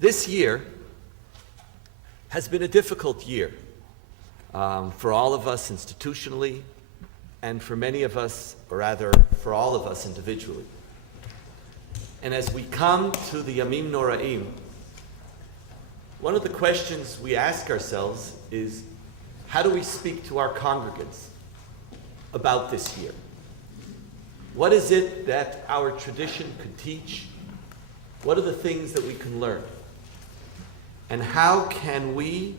This year has been a difficult year for all of us institutionally and for many of us, or rather for all of us individually. And as we come to the Yamim Noraim, one of the questions we ask ourselves is, how do we speak to our congregants about this year? What is it that our tradition could teach? What are the things that we can learn? And how can we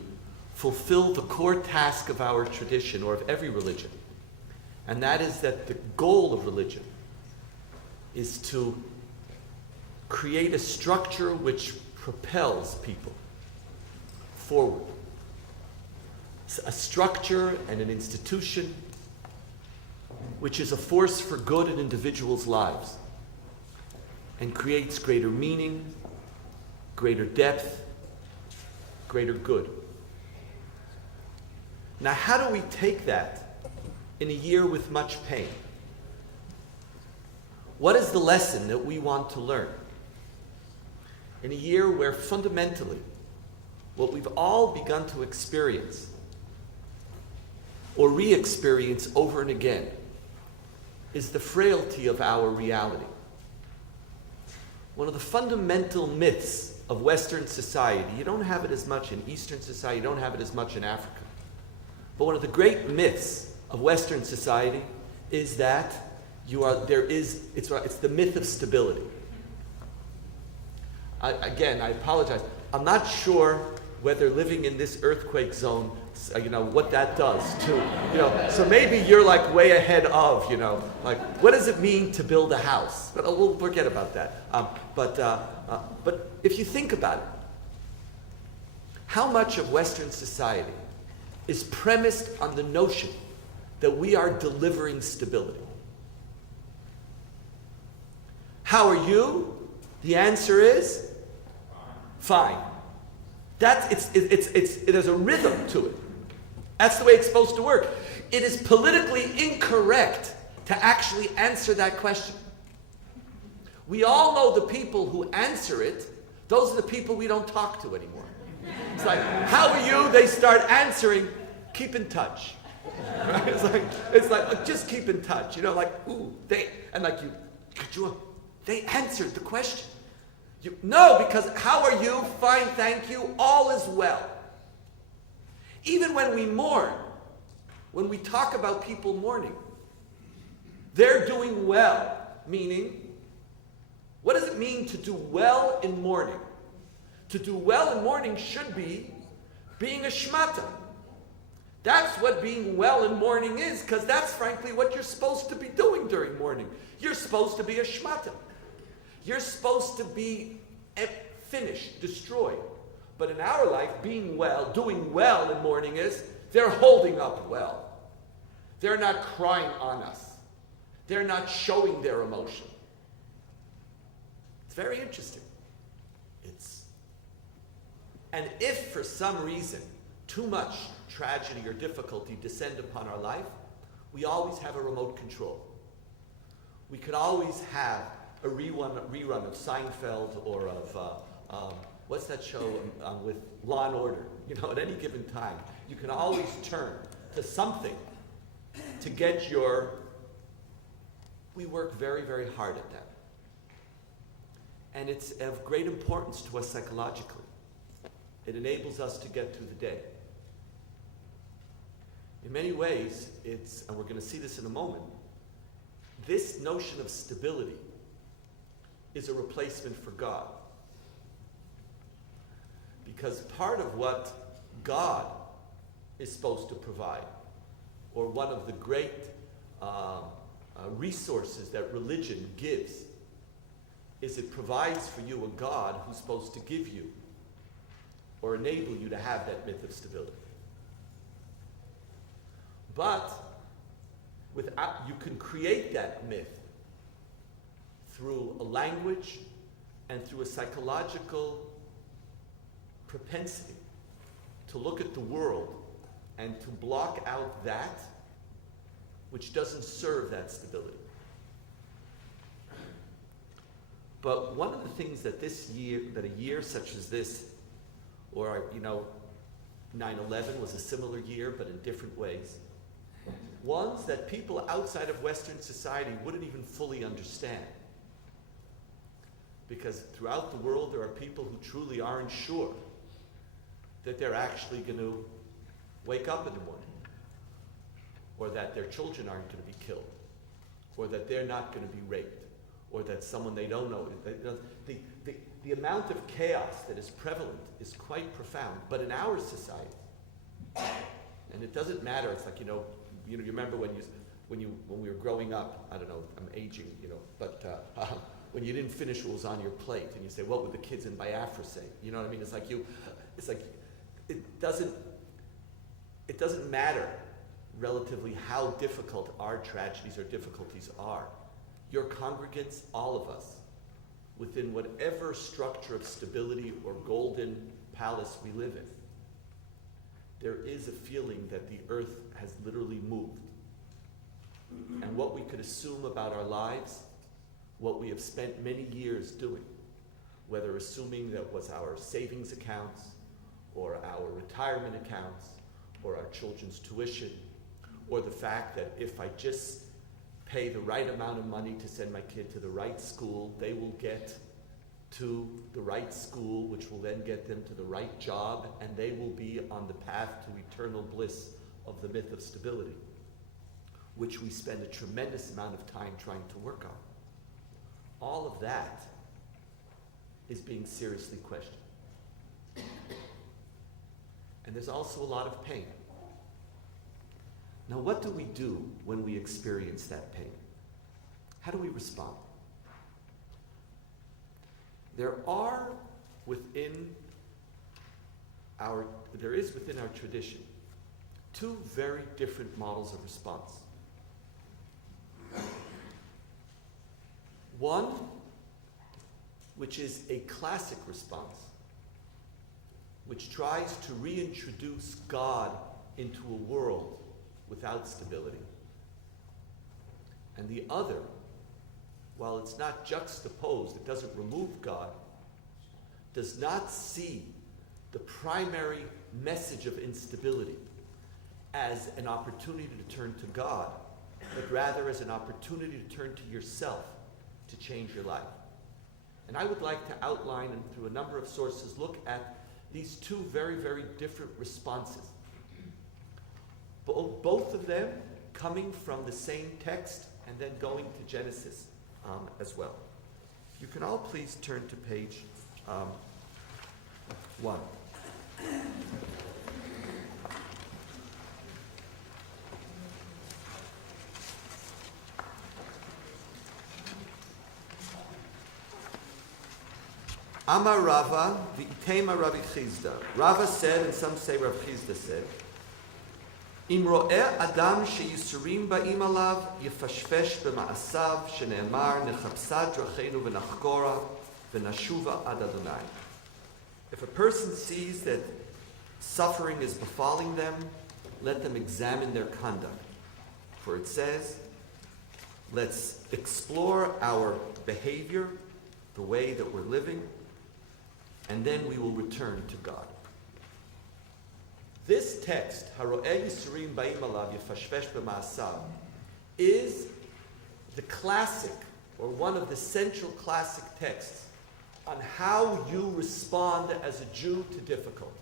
fulfill the core task of our tradition, or of every religion? And that is that the goal of religion is to create a structure which propels people forward. A structure and an institution which is a force for good in individuals' lives and creates greater meaning, greater depth, greater good. Now, how do we take that in a year with much pain? What is the lesson that we want to learn in a year where fundamentally what we've all begun to experience or re-experience over and again is the frailty of our reality? One of the fundamental myths of Western society, you don't have it as much in Eastern society, you don't have it as much in Africa, but one of the great myths of Western society is that it's the myth of stability. I apologize. I'm not sure whether living in this earthquake zone, what that does too. So maybe you're like way ahead of, what does it mean to build a house? But we'll forget about that. But if you think about it, how much of Western society is premised on the notion that we are delivering stability? How are you? The answer is fine. There's a rhythm to it. That's the way it's supposed to work. It is politically incorrect to actually answer that question. We all know the people who answer it. Those are the people we don't talk to anymore. It's like, how are you? They start answering, keep in touch. Right? It's like, just keep in touch. They answered the question. No, because how are you? Fine, thank you. All is well. Even when we mourn, when we talk about people mourning, they're doing well. Meaning, what does it mean to do well in mourning? To do well in mourning should be being a shmata. That's what being well in mourning is, because that's frankly what you're supposed to be doing during mourning. You're supposed to be a shmata. You're supposed to be finished, destroyed. But in our life, being well, doing well in mourning is, they're holding up well. They're not crying on us. They're not showing their emotion. It's very interesting. And if for some reason too much tragedy or difficulty descend upon our life, we always have a remote control. We could always have a rerun of Seinfeld or of, what's that show with Law and Order? At any given time. You can always turn to something to get we work very, very hard at that. And it's of great importance to us psychologically. It enables us to get through the day. In many ways, and we're going to see this in a moment, this notion of stability is a replacement for God. Because part of what God is supposed to provide, or one of the great resources that religion gives, is it provides for you a God who's supposed to give you or enable you to have that myth of stability. But you can create that myth through a language and through a psychological propensity to look at the world and to block out that which doesn't serve that stability. But one of the things that this year, that a year such as this, or 9/11 was a similar year, but in different ways, ones that people outside of Western society wouldn't even fully understand. Because throughout the world there are people who truly aren't sure that they're actually going to wake up in the morning, or that their children aren't going to be killed, or that they're not going to be raped, or that someone they don't know. The amount of chaos that is prevalent is quite profound. But in our society, and it doesn't matter. It's like you remember when we were growing up. I don't know. I'm aging, but when you didn't finish what was on your plate, and you say, "What would the kids in Biafra say?" You know what I mean? It's like it doesn't matter relatively how difficult our tragedies or difficulties are. Your congregants, all of us, within whatever structure of stability or golden palace we live in, there is a feeling that the earth has literally moved. And what we could assume about our lives, what we have spent many years doing, whether assuming that was our savings accounts, or our retirement accounts, or our children's tuition, or the fact that if I just pay the right amount of money to send my kid to the right school, they will get to the right school, which will then get them to the right job, and they will be on the path to eternal bliss of the myth of stability, which we spend a tremendous amount of time trying to work on. All of that is being seriously questioned. And there's also a lot of pain. Now, what do we do when we experience that pain? How do we respond? There is within our tradition two very different models of response. One, which is a classic response, which tries to reintroduce God into a world without stability. And the other, while it's not juxtaposed, it doesn't remove God, does not see the primary message of instability as an opportunity to turn to God, but rather as an opportunity to turn to yourself to change your life. And I would like to outline, and through a number of sources, look at these two very, very different responses. Both of them coming from the same text and then going to Genesis as well. You can all please turn to page 1. Amar Rava, v'itema Rabbi Chizda. Rava said, and some say Rabbi Chizda said, Im ro'eh adam sheyisurim ba'im alav yefashfesh b'ma'asav shene'emar nechabsa drachenu v'nachkora v'nashuva ad Adonai. If a person sees that suffering is befalling them, let them examine their conduct. For it says, let's explore our behavior, the way that we're living, and then we will return to God. This text, Haro'eh Yisurim Ba'im Alav Yefashvesh B'ma'asav, is the classic, or one of the central classic texts on how you respond as a Jew to difficulty.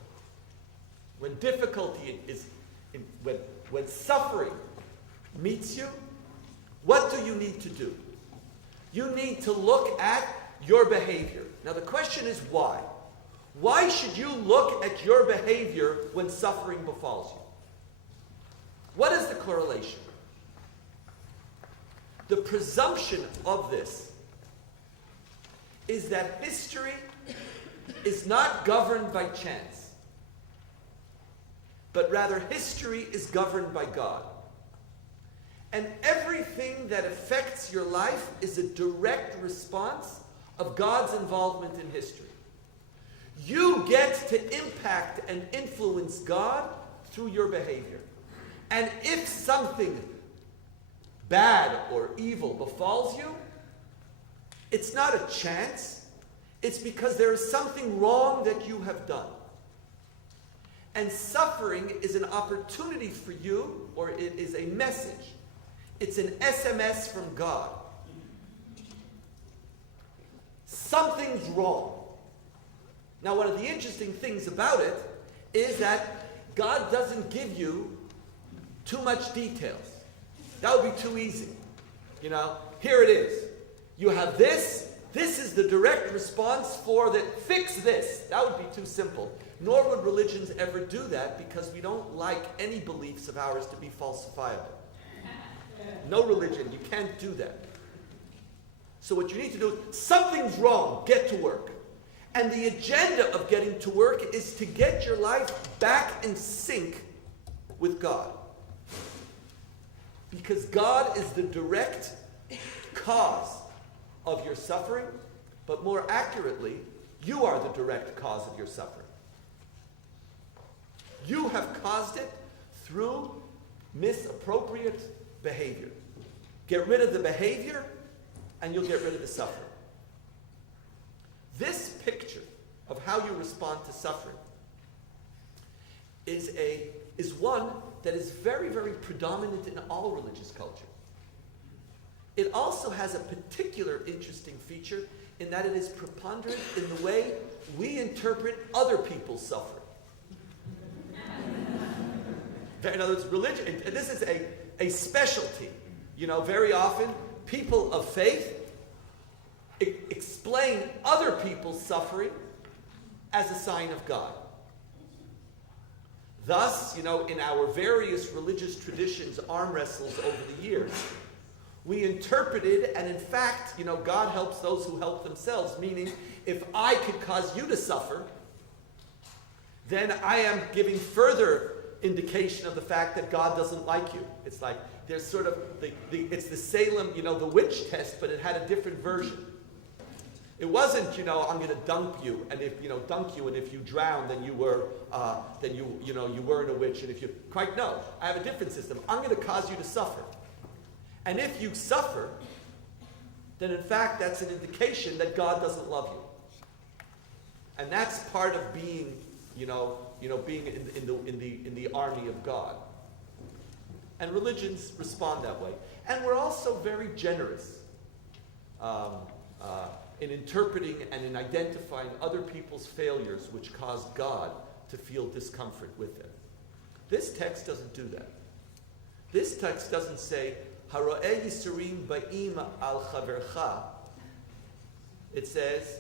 When difficulty is, when suffering meets you, what do you need to do? You need to look at your behavior. Now the question is why? Why should you look at your behavior when suffering befalls you? What is the correlation? The presumption of this is that history is not governed by chance, but rather history is governed by God. And everything that affects your life is a direct response of God's involvement in history. You get to impact and influence God through your behavior. And if something bad or evil befalls you, It's not a chance. It's because there is something wrong that you have done. And suffering is an opportunity for you, or it is a message. It's an SMS from God. Something's wrong. Now, one of the interesting things about it is that God doesn't give you too much details. That would be too easy. Here it is. You have this. This is the direct response for that. Fix this. That would be too simple. Nor would religions ever do that, because we don't like any beliefs of ours to be falsifiable. No religion, you can't do that. So what you need to do is, something's wrong, get to work. And the agenda of getting to work is to get your life back in sync with God. Because God is the direct cause of your suffering, but more accurately, you are the direct cause of your suffering. You have caused it through misappropriate behavior. Get rid of the behavior, and you'll get rid of the suffering. This picture of how you respond to suffering is one that is very, very predominant in all religious culture. It also has a particular interesting feature in that it is preponderant in the way we interpret other people's suffering. In other words, religion, and this is a specialty. Very often, people of faith explain other people's suffering as a sign of God. Thus, in our various religious traditions, arm wrestles over the years, we interpreted, and in fact, God helps those who help themselves, meaning, if I could cause you to suffer, then I am giving further indication of the fact that God doesn't like you. It's like there's sort of it's the Salem, the witch test, but it had a different version. It wasn't, I'm going to dunk you, and if you drown, then you were you weren't a witch, and if you no, I have a different system. I'm going to cause you to suffer, and if you suffer, then in fact that's an indication that God doesn't love you, and that's part of being, being in the army of God. And religions respond that way. And we're also very generous in interpreting and in identifying other people's failures which cause God to feel discomfort with them. This text doesn't do that. This text doesn't say, Haro'eh Yisurim ba'im al chavercha. It says,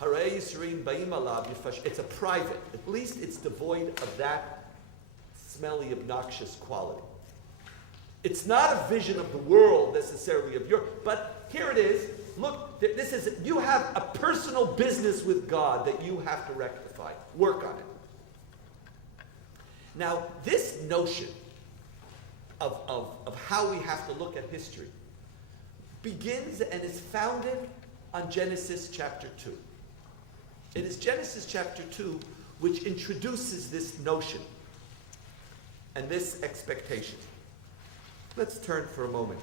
Haro'eh Yisurim ba'im alav yifash. It's a private. At least it's devoid of that smelly, obnoxious quality. It's not a vision of the world necessarily of your, but here it is. Look, this is, you have a personal business with God that you have to rectify. Work on it. Now, this notion of how we have to look at history begins and is founded on Genesis chapter 2. It is Genesis chapter 2 which introduces this notion and this expectation. Let's turn for a moment.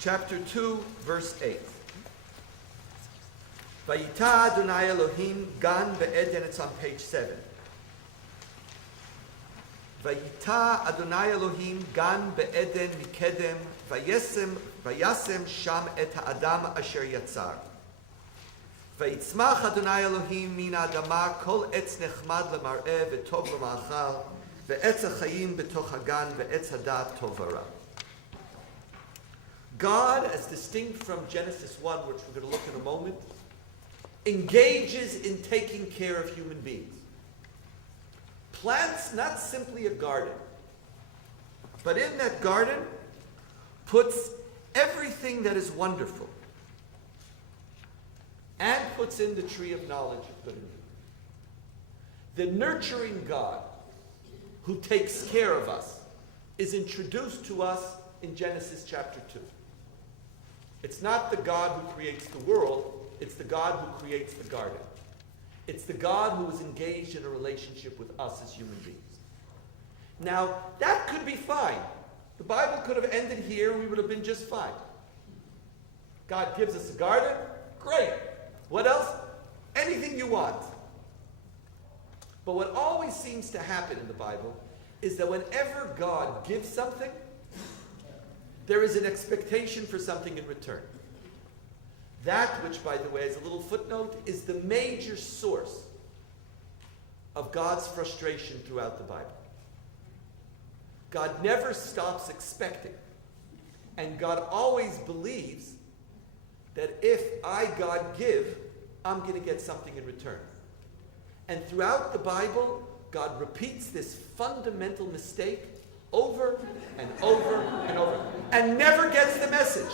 Chapter 2, verse 8. Vayita Adonai Elohim gan be'eden, it's on page 7. Vayita Adonai Elohim gan be'eden mikedem vayasem sham et ha'adam asher yatzar. ויצמח אדוני אלוהים מן האדמה כל עץ נחמד למראה וטוב למאכל ועץ החיים בתוך הגן ועץ הדעת טוב ורע. God, as distinct from Genesis 1, which we're going to look in a moment, engages in taking care of human beings. Plants not simply a garden, but in that garden puts everything that is wonderful, and puts in the tree of knowledge of good and evil. The nurturing God who takes care of us is introduced to us in Genesis chapter 2. It's not the God who creates the world, it's the God who creates the garden. It's the God who is engaged in a relationship with us as human beings. Now, that could be fine. The Bible could have ended here. We would have been just fine. God gives us a garden. Great. What else? Anything you want. But what always seems to happen in the Bible is that whenever God gives something, there is an expectation for something in return. That, which, by the way, as a little footnote, is the major source of God's frustration throughout the Bible. God never stops expecting. And God always believes that if I, God, give, I'm going to get something in return. And throughout the Bible, God repeats this fundamental mistake over and over and over, and never gets the message.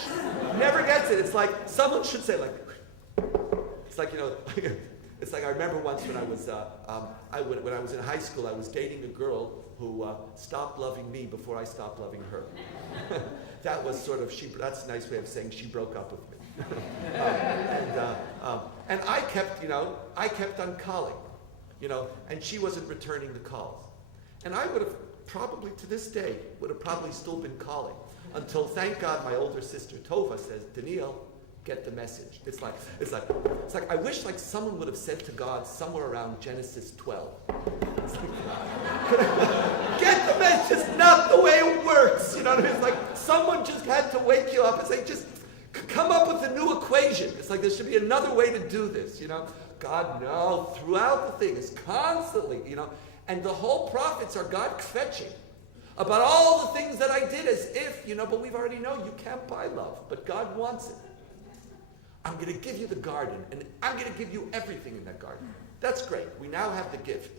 Never gets it. It's like someone should say, like, it's like, it's like I remember once when I was when I was in high school, I was dating a girl who stopped loving me before I stopped loving her. That was sort of that's a nice way of saying she broke up with me. And I kept on calling, and she wasn't returning the calls, and I would have probably to this day would have probably still been calling until, thank God, my older sister Tova says, "Donniel, get the message." It's like I wish like someone would have said to God somewhere around Genesis 12. It's like, get the message. It's not the way it works. You know what I mean? It's like someone just had to wake you up and say, just come up with a new equation. It's like there should be another way to do this. God, no. Throughout the thing is constantly, and the whole prophets are God kvetching about all the things that I did as if, but we've already know you can't buy love, but God wants it. I'm going to give you the garden, and I'm going to give you everything in that garden. That's great. We now have the gift.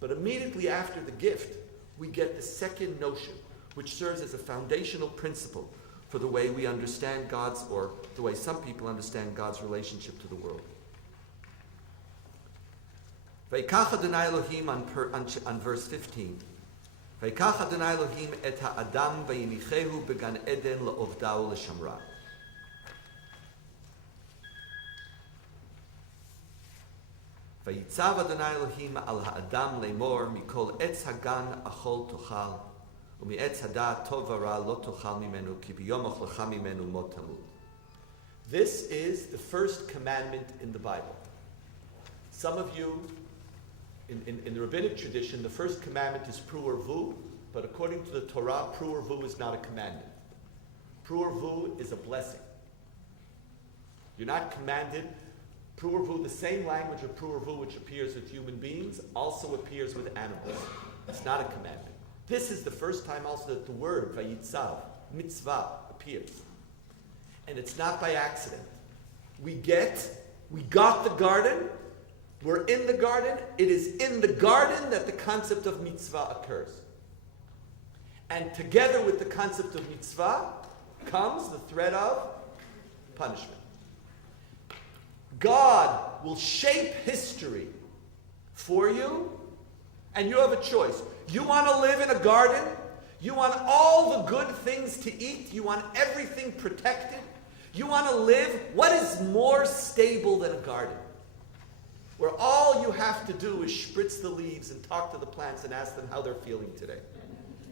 But immediately after the gift, we get the second notion, which serves as a foundational principle for the way we understand God's, or the way some people understand God's relationship to the world. Vayikach Adonai Elohim on verse 15. Vayikach Adonai Elohim et ha'adam vayinichehu began Eden le'ovdao le'shamra. Vayitzav Adonai Elohim al ha'adam le'mor mikol etz hagan achol tochal u'mi'etz hada'at tov v'ra lo tochal mimenu ki biyom achlecha mimenu mot tamut. This is the first commandment in the Bible. Some of you, in the rabbinic tradition, the first commandment is pru or vu, but according to the Torah, pru or vu is not a commandment. Pru or vu is a blessing. You're not commanded. Pru or vu, the same language of pru or vu which appears with human beings, also appears with animals. It's not a commandment. This is the first time also that the word vayitzav, mitzvah, appears. And it's not by accident. We got the garden. We're in the garden. It is in the garden that the concept of mitzvah occurs. And together with the concept of mitzvah comes the thread of punishment. God will shape history for you, and you have a choice. You want to live in a garden? You want all the good things to eat? You want everything protected? You want to live? What is more stable than a garden? Where all you have to do is spritz the leaves and talk to the plants and ask them how they're feeling today.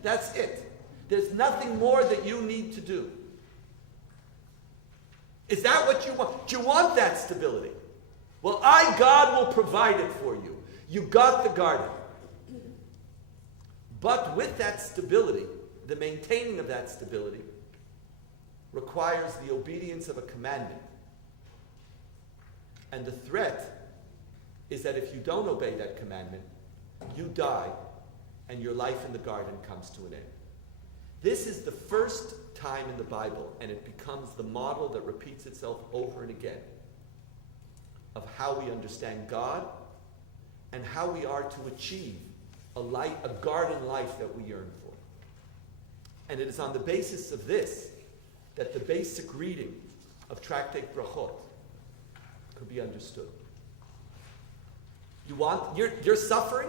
That's it. There's nothing more that you need to do. Is that what you want? Do you want that stability? Well, God, will provide it for you. You got the garden. But with that stability, the maintaining of that stability requires the obedience of a commandment. And the threat is that if you don't obey that commandment, you die, and your life in the garden comes to an end. This is the first time in the Bible, and it becomes the model that repeats itself over and again, of how we understand God and how we are to achieve a garden life that we yearn for. And it is on the basis of this that the basic reading of Tractate Brachot could be understood. You're suffering?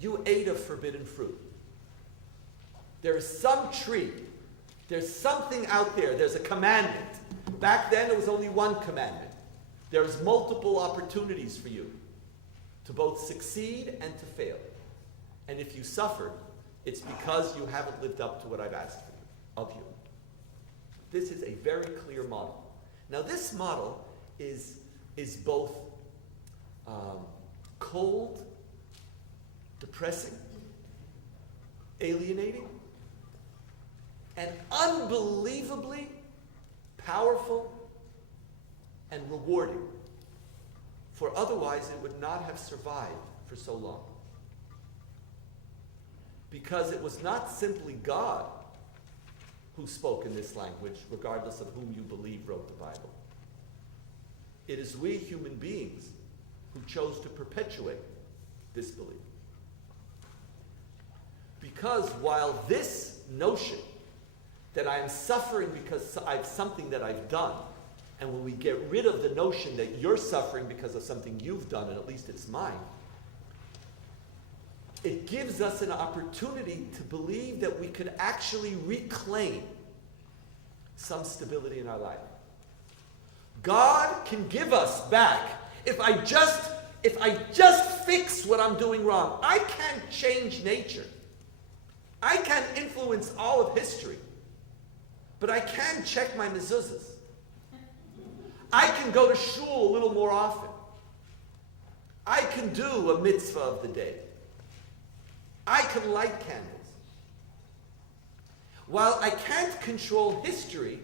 You ate of forbidden fruit. There is some tree. There's something out there. There's a commandment. Back then, it was only one commandment. There's multiple opportunities for you to both succeed and to fail. And if you suffered, it's because you haven't lived up to what I've asked of you. This is a very clear model. Now, this model is both cold, depressing, alienating, and unbelievably powerful and rewarding. For otherwise, it would not have survived for so long. Because it was not simply God who spoke in this language, regardless of whom you believe wrote the Bible. It is we human beings who chose to perpetuate this belief. Because while this notion that I am suffering because I have something that I've done, and when we get rid of the notion that you're suffering because of something you've done, and at least it's mine, it gives us an opportunity to believe that we could actually reclaim some stability in our life. God can give us back if I just fix what I'm doing wrong. I can't change nature. I can't influence all of history. But I can check my mezuzahs. I can go to shul a little more often. I can do a mitzvah of the day. I can light candles. While I can't control history,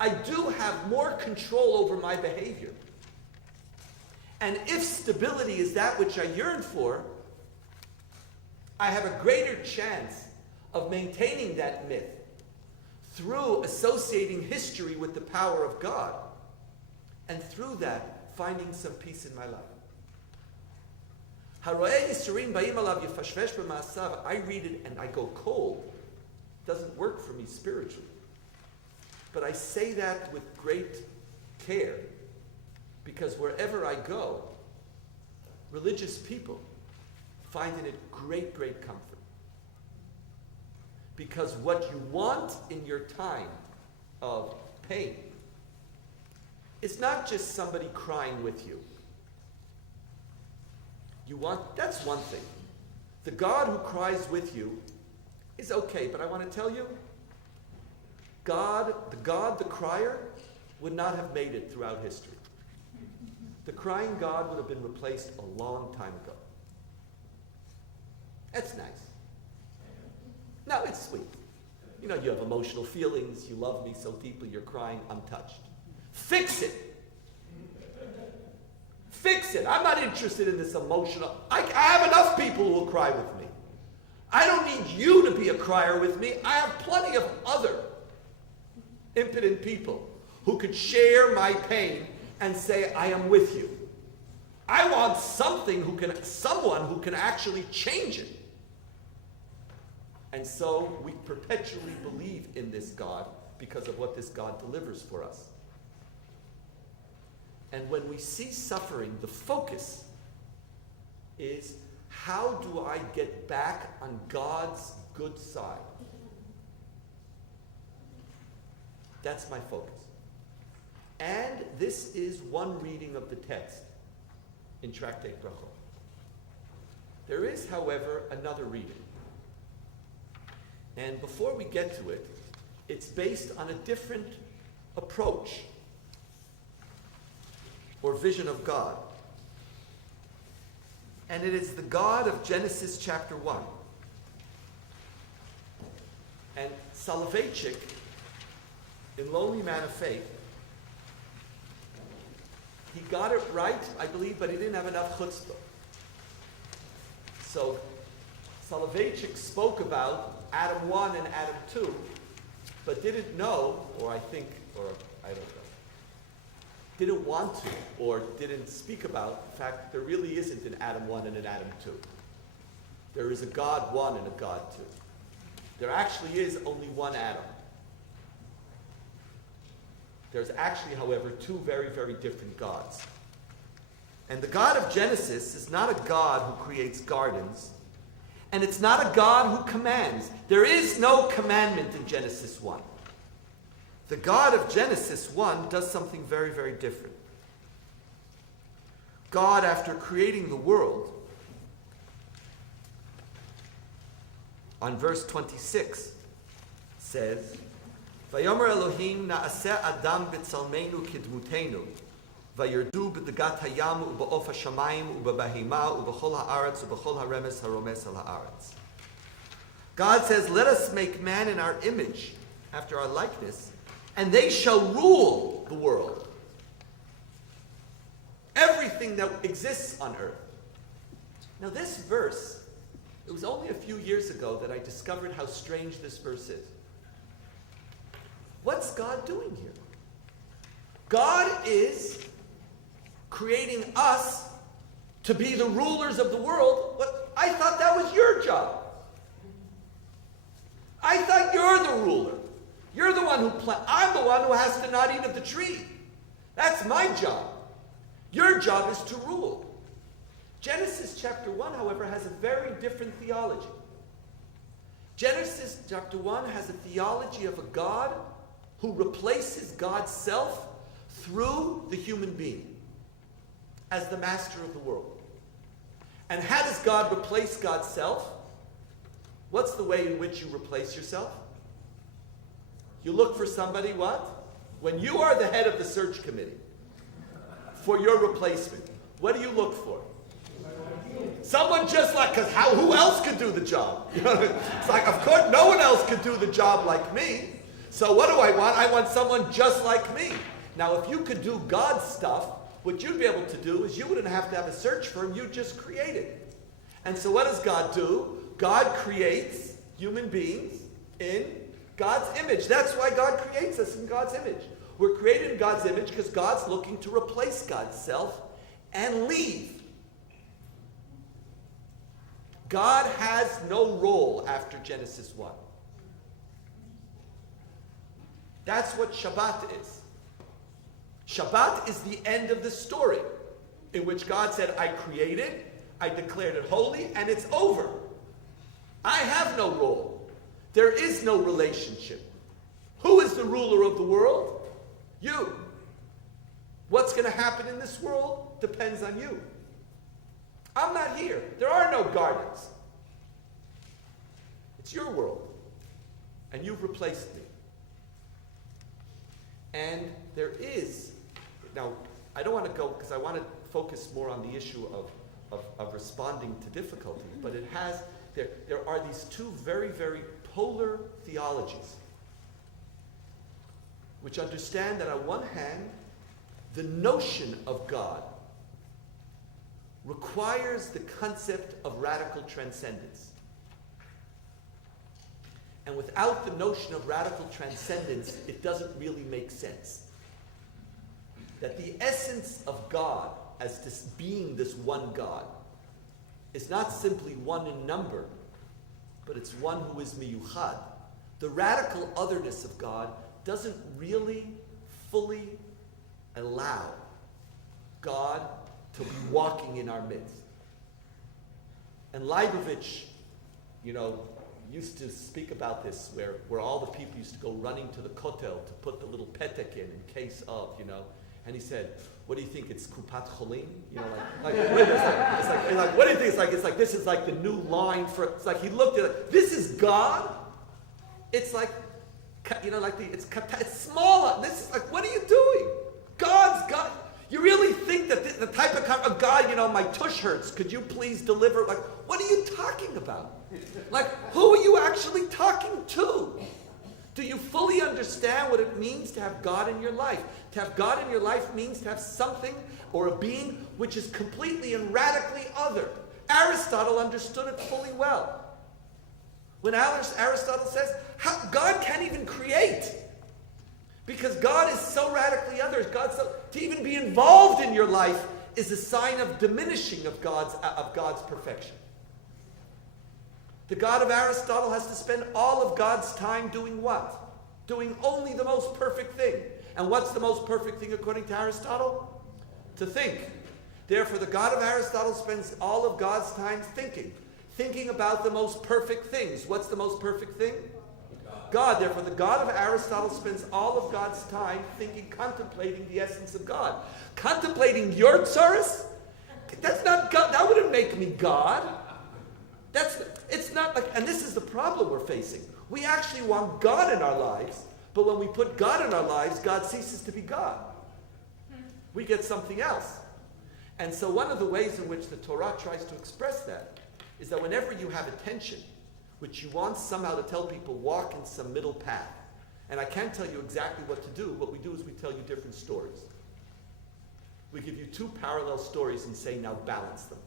I do have more control over my behavior. And if stability is that which I yearn for, I have a greater chance of maintaining that myth through associating history with the power of God, and through that, finding some peace in my life. I read it and I go cold. It doesn't work for me spiritually. But I say that with great care, because wherever I go, religious people find in it great, great comfort. Because what you want in your time of pain is not just somebody crying with you. That's one thing. The God who cries with you is okay, but I want to tell you, the crier, would not have made it throughout history. The crying God would have been replaced a long time ago. That's nice. No, it's sweet. You know, you have emotional feelings, you love me so deeply, you're crying, I'm touched. Fix it. Fix it. I'm not interested in this emotional. I have enough people who will cry with me. I don't need you to be a crier with me. I have plenty of other impotent people who could share my pain and say, I am with you. I want someone who can actually change it. And so we perpetually believe in this God because of what this God delivers for us. And when we see suffering, the focus is, how do I get back on God's good side? That's my focus. And this is one reading of the text in Tractate Brachot. There is, however, another reading. And before we get to it, it's based on a different approach or vision of God. And it is the God of Genesis chapter 1. And Soloveitchik, in Lonely Man of Faith, he got it right, I believe, but he didn't have enough chutzpah. So Soloveitchik spoke about Adam 1 and Adam 2, but didn't know, or I don't know, didn't want to, or didn't speak about the fact that there really isn't an Adam 1 and an Adam 2. There is a God 1 and a God 2. There actually is only one Adam. There's actually, however, two very, very different gods. And the God of Genesis is not a God who creates gardens, and it's not a God who commands. There is no commandment in Genesis 1. The God of Genesis 1 does something very, very different. God, after creating the world, on verse 26, says, Vayomer Elohim na'aseh Adam b'tzalmeinu kidmutenu, vayerdu b'dagat hayam u'ba'of hashamayim u'b'bahima u'b'chol ha'aretz u'b'chol haremes haromes al ha'aretz. God says, let us make man in our image, after our likeness, and they shall rule the world. Everything that exists on earth. Now this verse, it was only a few years ago that I discovered how strange this verse is. What's God doing here? God is creating us to be the rulers of the world. But I thought that was your job. I thought you're the ruler. You're the one who I'm the one who has to not eat of the tree. That's my job. Your job is to rule. Genesis chapter 1, however, has a very different theology. Genesis chapter 1 has a theology of a God who replaces God's self through the human being as the master of the world. And how does God replace God's self? What's the way in which you replace yourself? You look for somebody, what? When you are the head of the search committee for your replacement, what do you look for? Someone just like, because who else could do the job? You know, it's like, of course, no one else could do the job like me. So what do I want? I want someone just like me. Now, if you could do God's stuff, what you'd be able to do is you wouldn't have to have a search firm. You just create it. And so what does God do? God creates human beings in God's image. That's why God creates us in God's image. We're created in God's image because God's looking to replace God's self and leave. God has no role after Genesis 1. That's what Shabbat is. Shabbat is the end of the story in which God said, I created, I declared it holy, and it's over. I have no role. There is no relationship. Who is the ruler of the world? You. What's going to happen in this world depends on you. I'm not here. There are no gardens. It's your world. And you've replaced me. And there is, now, I don't want to go, because I want to focus more on the issue of responding to difficulty, but it has, there are these two very, very polar theologies, which understand that on one hand, the notion of God requires the concept of radical transcendence. And without the notion of radical transcendence, it doesn't really make sense. That the essence of God, as this being this one God, is not simply one in number, but it's one who is miyuchad. The radical otherness of God doesn't really fully allow God to be walking in our midst. And Leibovich, used to speak about this, where all the people used to go running to the kotel to put the little petek in case of, And he said, "What do you think? It's kupat cholim? What do you think? It's like this is like the new line for. It's like he looked at it. This is God. It's like, it's small. This is like, what are you doing? God's God. You really think that the type of God, my tush hurts. Could you please deliver? Like, what are you talking about? Like, who are you actually talking to? Do you fully understand what it means to have God in your life? To have God in your life means to have something or a being which is completely and radically other. Aristotle understood it fully well. When Aristotle says, God can't even create. Because God is so radically other. To even be involved in your life is a sign of diminishing of God's perfection. The God of Aristotle has to spend all of God's time doing what? Doing only the most perfect thing. And what's the most perfect thing according to Aristotle? To think. Therefore, the God of Aristotle spends all of God's time thinking about the most perfect things. What's the most perfect thing? God. Therefore, the God of Aristotle spends all of God's time contemplating the essence of God. Contemplating your tsaros That's not God. That wouldn't make me God. It's not like, and this is the problem we're facing. We actually want God in our lives, but when we put God in our lives, God ceases to be God. We get something else. And so one of the ways in which the Torah tries to express that is that whenever you have a tension, which you want somehow to tell people, walk in some middle path. And I can't tell you exactly what to do. What we do is we tell you different stories. We give you two parallel stories and say, now balance them.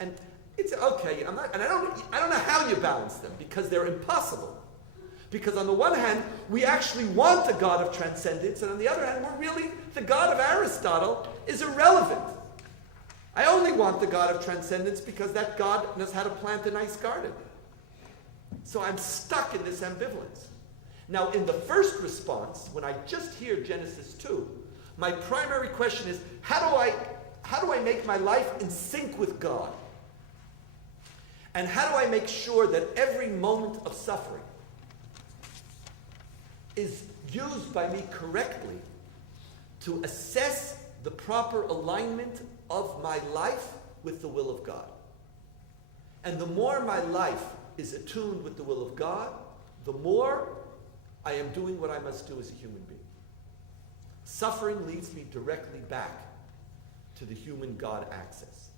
And it's okay, I don't know how you balance them, because they're impossible. Because on the one hand, we actually want the God of transcendence, and on the other hand, the God of Aristotle is irrelevant. I only want the God of transcendence because that God knows how to plant a nice garden. So I'm stuck in this ambivalence. Now, in the first response, when I just hear Genesis 2, my primary question is, how do I make my life in sync with God? And how do I make sure that every moment of suffering is used by me correctly to assess the proper alignment of my life with the will of God? And the more my life is attuned with the will of God, the more I am doing what I must do as a human being. Suffering leads me directly back to the human-God axis.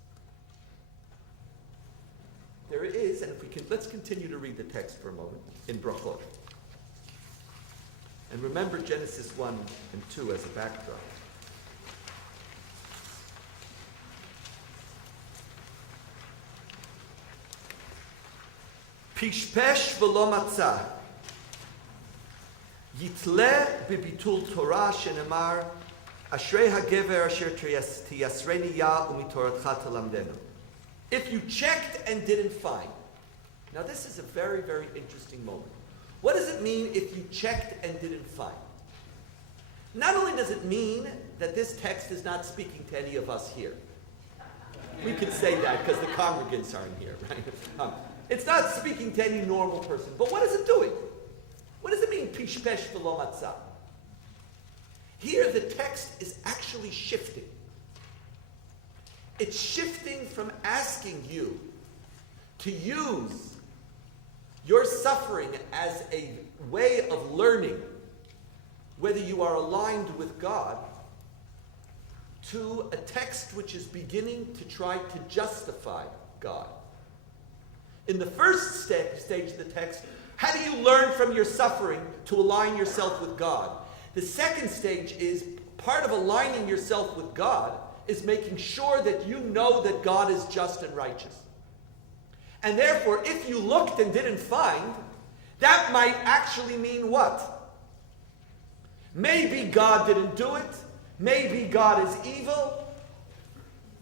There is, and if we can, let's continue to read the text for a moment in Brachot. And remember Genesis 1 and 2 as a backdrop. Pishpesh v'lo matzah, yitle bebitul Torah shenemar, ashrei hagever asher tiyasreni ya umitoratcha talamdenu. If you checked and didn't find. Now this is a very, very interesting moment. What does it mean if you checked and didn't find? Not only does it mean that this text is not speaking to any of us here. We could say that because the congregants aren't here, right? It's not speaking to any normal person. But what is it doing? What does it mean, pishpesh v'lo matzah? Here the text is actually shifting. It's shifting from asking you to use your suffering as a way of learning whether you are aligned with God, to a text which is beginning to try to justify God. In the first stage of the text, how do you learn from your suffering to align yourself with God? The second stage is part of aligning yourself with God is making sure that you know that God is just and righteous. And therefore, if you looked and didn't find, that might actually mean what? Maybe God didn't do it. Maybe God is evil.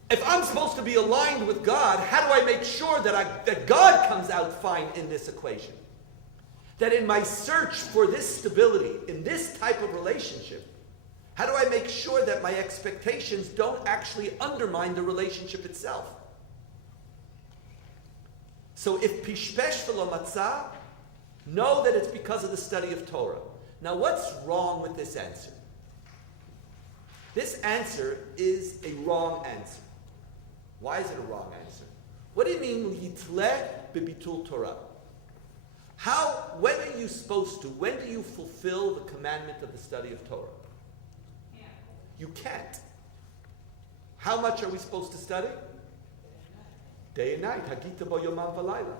If I'm supposed to be aligned with God, how do I make sure that God comes out fine in this equation? That in my search for this stability, in this type of relationship, how do I make sure that my expectations don't actually undermine the relationship itself? So if pishpesh v'lo matzah, know that it's because of the study of Torah. Now what's wrong with this answer? This answer is a wrong answer. Why is it a wrong answer? What do you mean, yitleh bebitul Torah? When are you supposed to, when do you fulfill the commandment of the study of Torah? You can't. How much are we supposed to study? Day and night. Hagita bo yomam v'layla.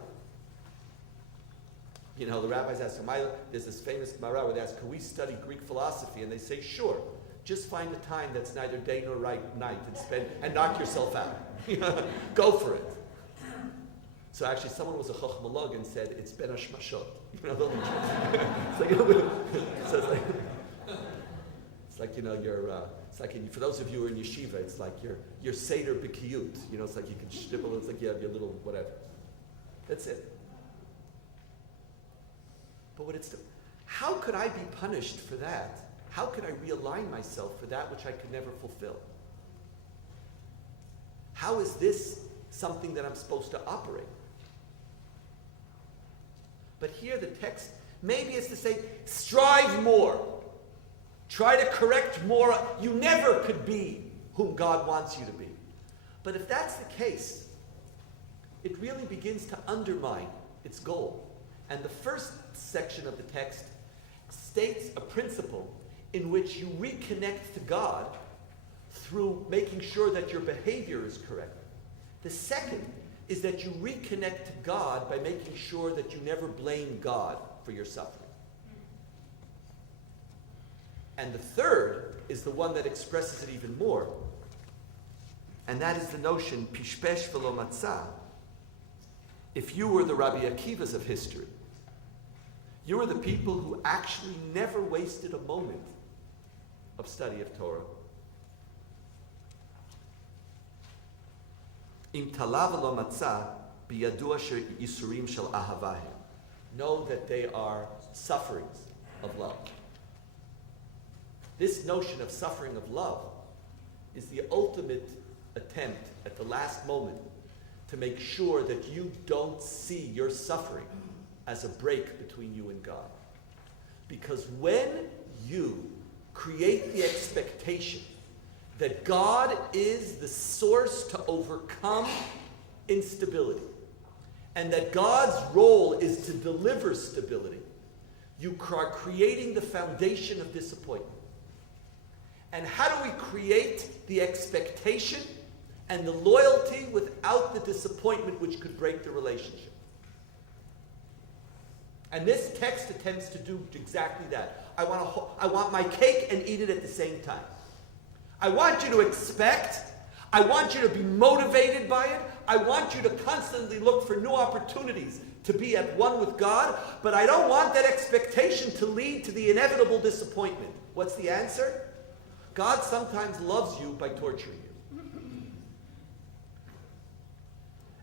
You know, the rabbis ask, there's this famous Gemara where they ask, can we study Greek philosophy? And they say, sure. Just find a time that's neither day nor night and knock yourself out. Go for it. So actually, someone was a chachmalog and said, it's ben hashmashot. It's like, it's like for those of you who are in yeshiva, it's like your seder b'kiyut. It's like you can shtibble, it's like you have your little whatever. That's it. But how could I be punished for that? How could I realign myself for that which I could never fulfill? How is this something that I'm supposed to operate? But here the text, maybe it's to say, strive more. Try to correct more. You never could be whom God wants you to be. But if that's the case, it really begins to undermine its goal. And the first section of the text states a principle in which you reconnect to God through making sure that your behavior is correct. The second is that you reconnect to God by making sure that you never blame God for your suffering. And the third is the one that expresses it even more, and that is the notion, pishpesh v'lo matzah. If you were the Rabbi Akivas of history, you were the people who actually never wasted a moment of study of Torah. Im tala v'lo matzah biyadu asher yisurim shel ahava hem. Know that they are sufferings of love. This notion of suffering of love is the ultimate attempt at the last moment to make sure that you don't see your suffering as a break between you and God. Because when you create the expectation that God is the source to overcome instability, and that God's role is to deliver stability, you are creating the foundation of disappointment. And how do we create the expectation and the loyalty without the disappointment which could break the relationship? And this text attempts to do exactly that. I want my cake and eat it at the same time. I want you to expect. I want you to be motivated by it. I want you to constantly look for new opportunities to be at one with God, but I don't want that expectation to lead to the inevitable disappointment. What's the answer? God sometimes loves you by torturing you.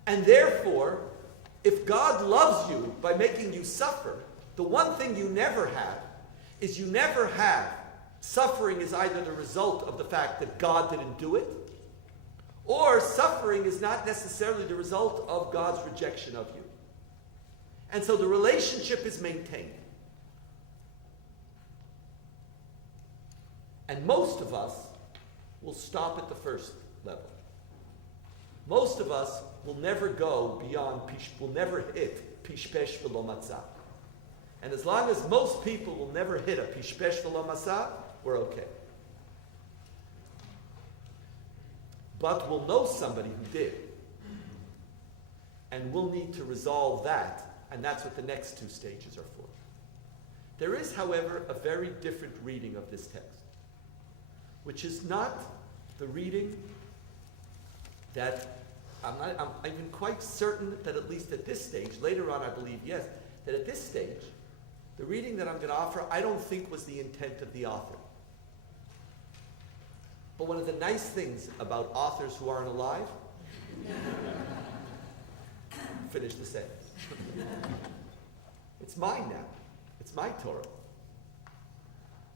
And therefore, if God loves you by making you suffer, the one thing you never have is you never have suffering is either the result of the fact that God didn't do it, or suffering is not necessarily the result of God's rejection of you. And so the relationship is maintained. And most of us will stop at the first level. Most of us will never go beyond, will never hit pishpesh v'lo matzah. And as long as most people will never hit a pishpesh v'lo matzah, we're okay. But we'll know somebody who did. And we'll need to resolve that, and that's what the next two stages are for. There is, however, a very different reading of this text, which is not the reading that I'm even quite certain that at least at this stage, later on I believe, yes, that at this stage, the reading that I'm going to offer, I don't think was the intent of the author. But one of the nice things about authors who aren't alive, finish the sentence. It's mine now. It's my Torah.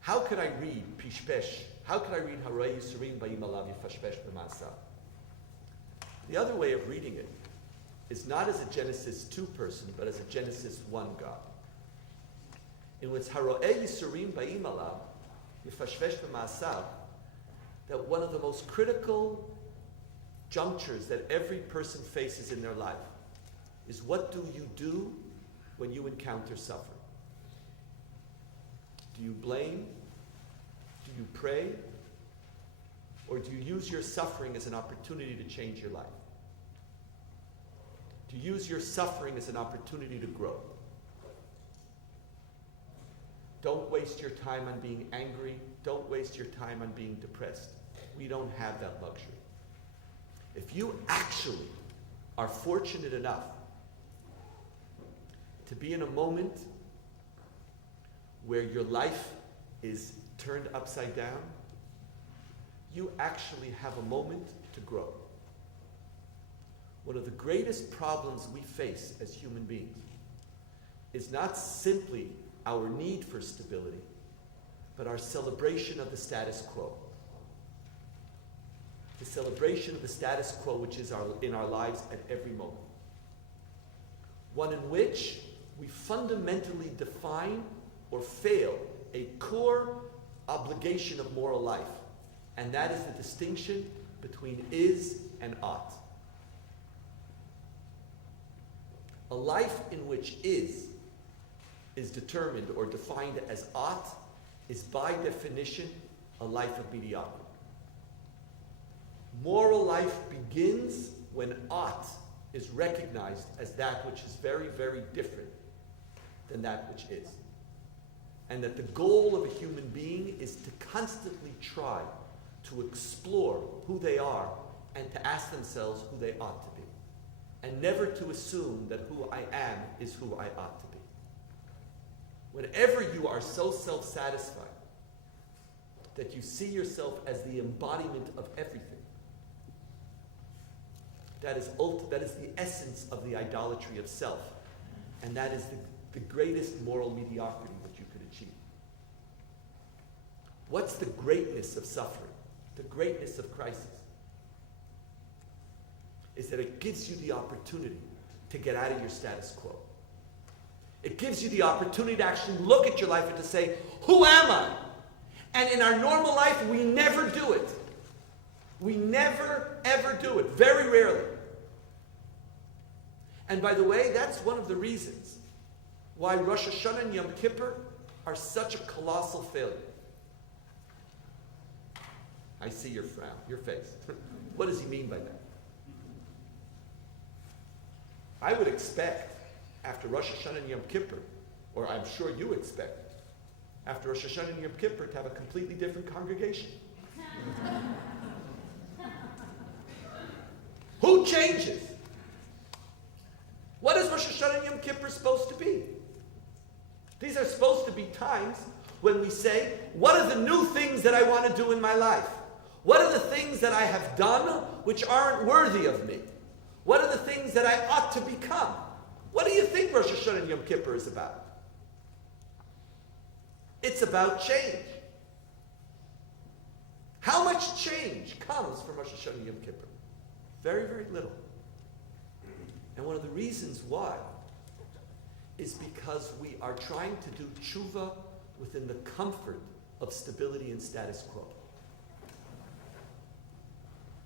How could I read Pishpesh? How could I read Harei Yisurim Ba'im Alav Yifashpesh B'Masa? The other way of reading it is not as a Genesis 2 person, but as a Genesis 1 God. In which Harei Yisurim Ba'im Alav Yifashpesh B'Masa, that one of the most critical junctures that every person faces in their life is, what do you do when you encounter suffering? Do you blame? Do you pray? Or do you use your suffering as an opportunity to change your life? Do you use your suffering as an opportunity to grow? Don't waste your time on being angry. Don't waste your time on being depressed. We don't have that luxury. If you actually are fortunate enough to be in a moment where your life is turned upside down, you actually have a moment to grow. One of the greatest problems we face as human beings is not simply our need for stability, but our celebration of the status quo. The celebration of the status quo which is in our lives at every moment. One in which we fundamentally define or fail a core obligation of moral life. And that is the distinction between is and ought. A life in which is determined or defined as ought is by definition a life of mediocrity. Moral life begins when ought is recognized as that which is very, very different than that which is. And that the goal of a human being is to constantly try to explore who they are and to ask themselves who they ought to be. And never to assume that who I am is who I ought to be. Whenever you are so self-satisfied that you see yourself as the embodiment of everything, that is the essence of the idolatry of self. And that is the greatest moral mediocrity that you could achieve. What's the greatness of suffering? The greatness of crisis is that it gives you the opportunity to get out of your status quo. It gives you the opportunity to actually look at your life and to say, who am I? And in our normal life, we never do it. We never, ever do it. Very rarely. And by the way, that's one of the reasons why Rosh Hashanah and Yom Kippur are such a colossal failure. I see your frown, your face. What does he mean by that? I would expect, after Rosh Hashanah and Yom Kippur, or I'm sure you expect, after Rosh Hashanah and Yom Kippur, to have a completely different congregation. Who changes? What is Rosh Hashanah and Yom Kippur supposed to be? These are supposed to be times when we say, what are the new things that I want to do in my life? What are the things that I have done which aren't worthy of me? What are the things that I ought to become? What do you think Rosh Hashanah and Yom Kippur is about? It's about change. How much change comes from Rosh Hashanah and Yom Kippur? Very, very little. And one of the reasons why is because we are trying to do tshuva within the comfort of stability and status quo.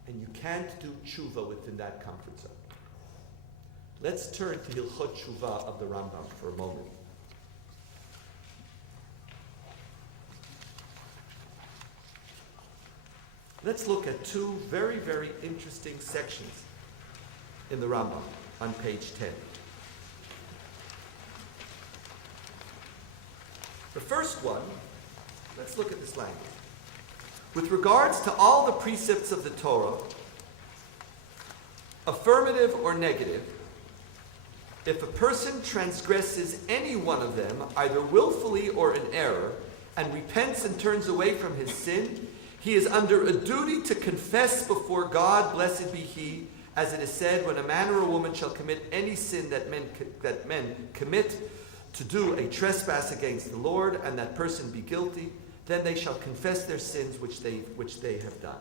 And you can't do tshuva within that comfort zone. Let's turn to Hilchot Tshuva of the Rambam for a moment. Let's look at two very, very interesting sections in the Rambam on page 10. The first one, let's look at this language. With regards to all the precepts of the Torah, affirmative or negative, if a person transgresses any one of them, either willfully or in error, and repents and turns away from his sin, he is under a duty to confess before God, blessed be he, as it is said, when a man or a woman shall commit any sin that men commit to do a trespass against the Lord, and that person be guilty, then they shall confess their sins which they have done.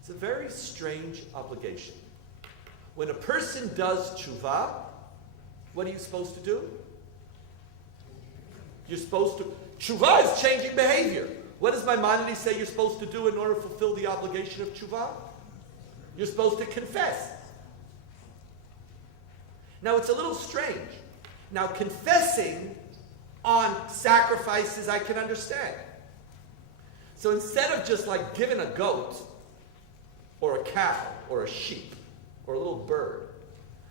It's a very strange obligation. When a person does tshuva, what are you supposed to do? You're supposed to... Tshuva is changing behavior. What does Maimonides say you're supposed to do in order to fulfill the obligation of tshuva? You're supposed to confess. Now, it's a little strange. Now, confessing on sacrifices, I can understand. So instead of just like giving a goat, or a cow, or a sheep, or a little bird,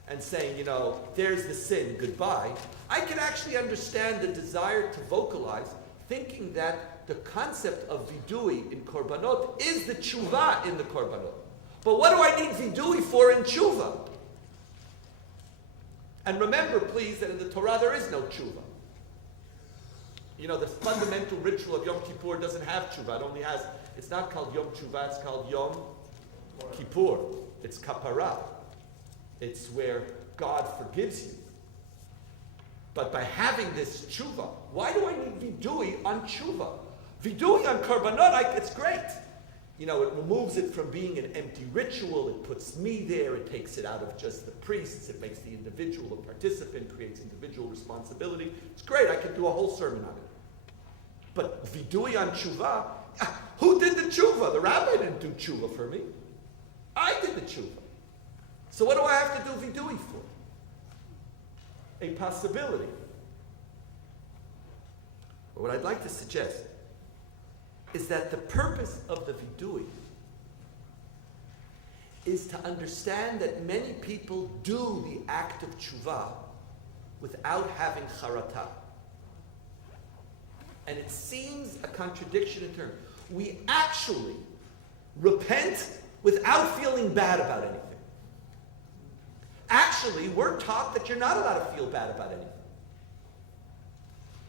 and saying, you know, there's the sin, goodbye, I can actually understand the desire to vocalize, thinking that the concept of vidui in korbanot is the tshuva in the korbanot. But what do I need vidui for in tshuva? And remember, please, that in the Torah there is no tshuva. You know, the fundamental ritual of Yom Kippur doesn't have tshuva. It only has, it's not called Yom Tshuva, it's called Yom Kippur. It's kapara. It's where God forgives you. But by having this tshuva, why do I need vidui on tshuva? Vidui on korbanot, it's great. You know, it removes it from being an empty ritual. It puts me there. It takes it out of just the priests. It makes the individual a participant, creates individual responsibility. It's great. I could do a whole sermon on it. But vidui on tshuva Who did the tshuva? The rabbi didn't do tshuva for me. I did the tshuva. So what do I have to do vidui for? A possibility. But what I'd like to suggest is that the purpose of the vidui is to understand that many people do the act of tshuva without having charata. And it seems a contradiction in terms. We actually repent without feeling bad about anything. Actually, we're taught that you're not allowed to feel bad about anything.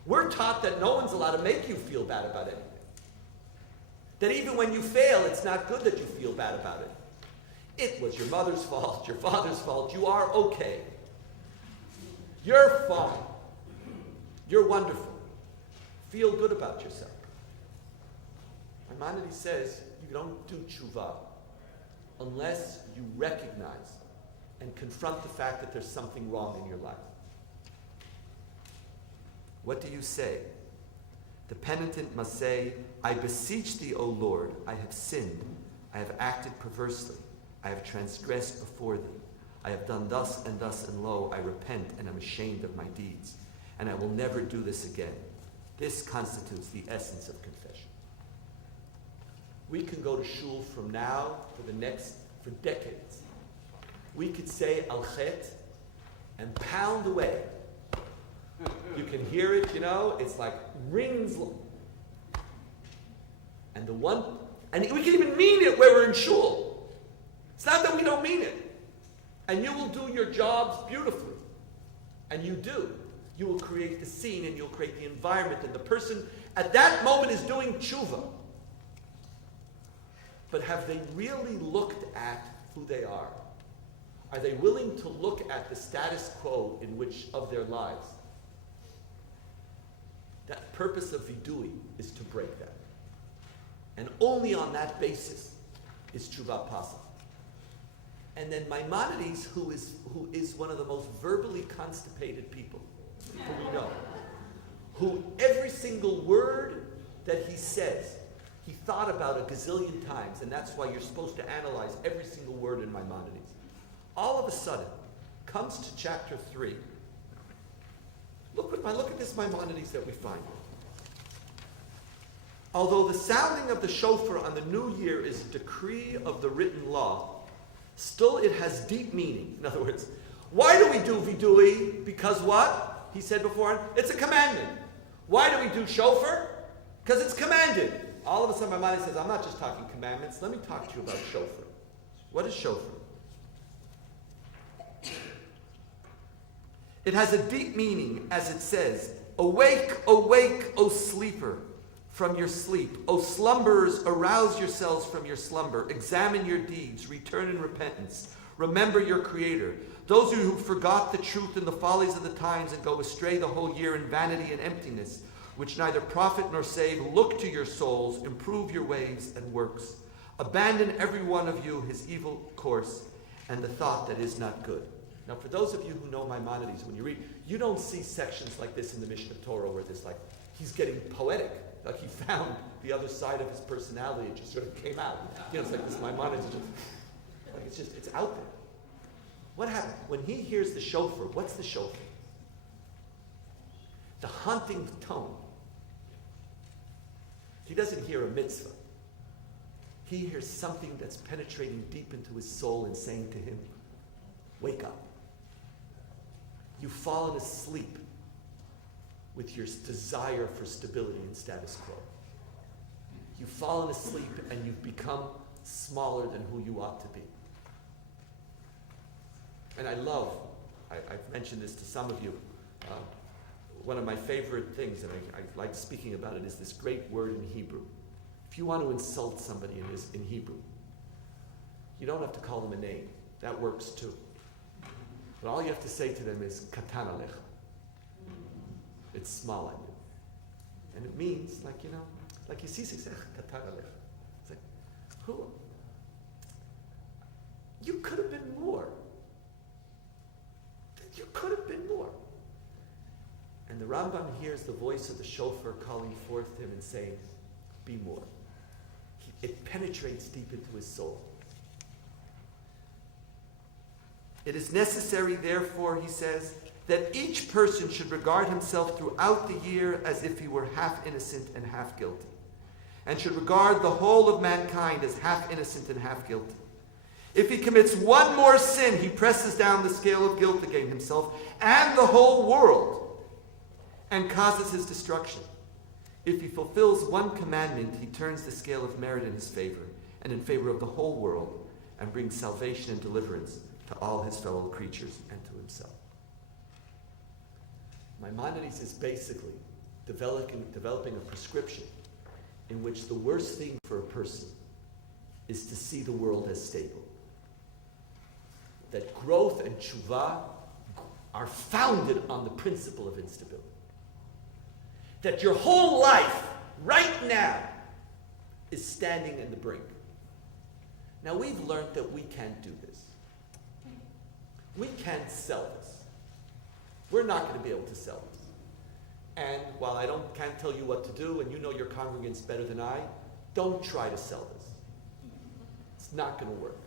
We're taught that no one's allowed to make you feel bad about anything. That even when you fail, it's not good that you feel bad about it. It was your mother's fault, your father's fault. You are okay. You're fine. You're wonderful. Feel good about yourself. Maimonides says you don't do tshuva unless you recognize and confront the fact that there's something wrong in your life. What do you say? The penitent must say, I beseech thee, O Lord, I have sinned, I have acted perversely, I have transgressed before thee, I have done thus, and lo, I repent and am ashamed of my deeds, and I will never do this again. This constitutes the essence of confession. We can go to shul from now for decades. We could say al chet and pound away. You can hear it, it's like rings. And we can even mean it where we're in shul. It's not that we don't mean it. And you will do your jobs beautifully. And you do. You will create the scene and you'll create the environment, and the person at that moment is doing tshuva. But have they really looked at who they are? Are they willing to look at the status quo of their lives? That purpose of vidui is to break that. And only on that basis is tshuva possible. And then Maimonides, who is one of the most verbally constipated people who we know, who every single word that he says, he thought about a gazillion times, and that's why you're supposed to analyze every single word in Maimonides. All of a sudden, comes to chapter 3. Look at this Maimonides that we find. Although the sounding of the shofar on the new year is a decree of the written law, still it has deep meaning. In other words, why do we do vidui? Because what? He said before, it's a commandment. Why do we do shofar? Because it's commanded. All of a sudden my mind says, I'm not just talking commandments. Let me talk to you about shofar. What is shofar? It has a deep meaning, as it says, awake, awake, O sleeper, from your sleep. O slumberers, arouse yourselves from your slumber. Examine your deeds. Return in repentance. Remember your Creator. Those of you who forgot the truth in the follies of the times and go astray the whole year in vanity and emptiness, which neither profit nor save, look to your souls, improve your ways and works. Abandon every one of you his evil course and the thought that is not good. Now, for those of you who know Maimonides, when you read, you don't see sections like this in the Mishnah Torah where there's like, he's getting poetic. Like he found the other side of his personality. It just sort of came out. It's like this Maimonides. It's out there. What happened? When he hears the shofar, what's the shofar? The haunting tone. He doesn't hear a mitzvah. He hears something that's penetrating deep into his soul and saying to him, wake up. You've fallen asleep with your desire for stability and status quo. You've fallen asleep and you've become smaller than who you ought to be. And I've mentioned this to some of you, one of my favorite things, and I like speaking about it, is this great word in Hebrew. If you want to insult somebody in Hebrew, you don't have to call them a name. That works too. But all you have to say to them is, katan alecha. It's small on you. And it means, like you see, katan alecha. It's like, who? You could have been more. You could have been more. And the Rambam hears the voice of the shofar calling forth him and saying, be more. It penetrates deep into his soul. It is necessary, therefore, he says, that each person should regard himself throughout the year as if he were half innocent and half guilty, and should regard the whole of mankind as half innocent and half guilty. If he commits one more sin, he presses down the scale of guilt against himself and the whole world and causes his destruction. If he fulfills one commandment, he turns the scale of merit in his favor and in favor of the whole world, and brings salvation and deliverance to all his fellow creatures and to himself. Maimonides is basically developing a prescription in which the worst thing for a person is to see the world as stable. That growth and tshuva are founded on the principle of instability. That your whole life, right now, is standing in the brink. Now, we've learned that we can't do this. We can't sell this. We're not going to be able to sell this. And while I can't tell you what to do, and you know your congregants better than I, don't try to sell this. It's not going to work.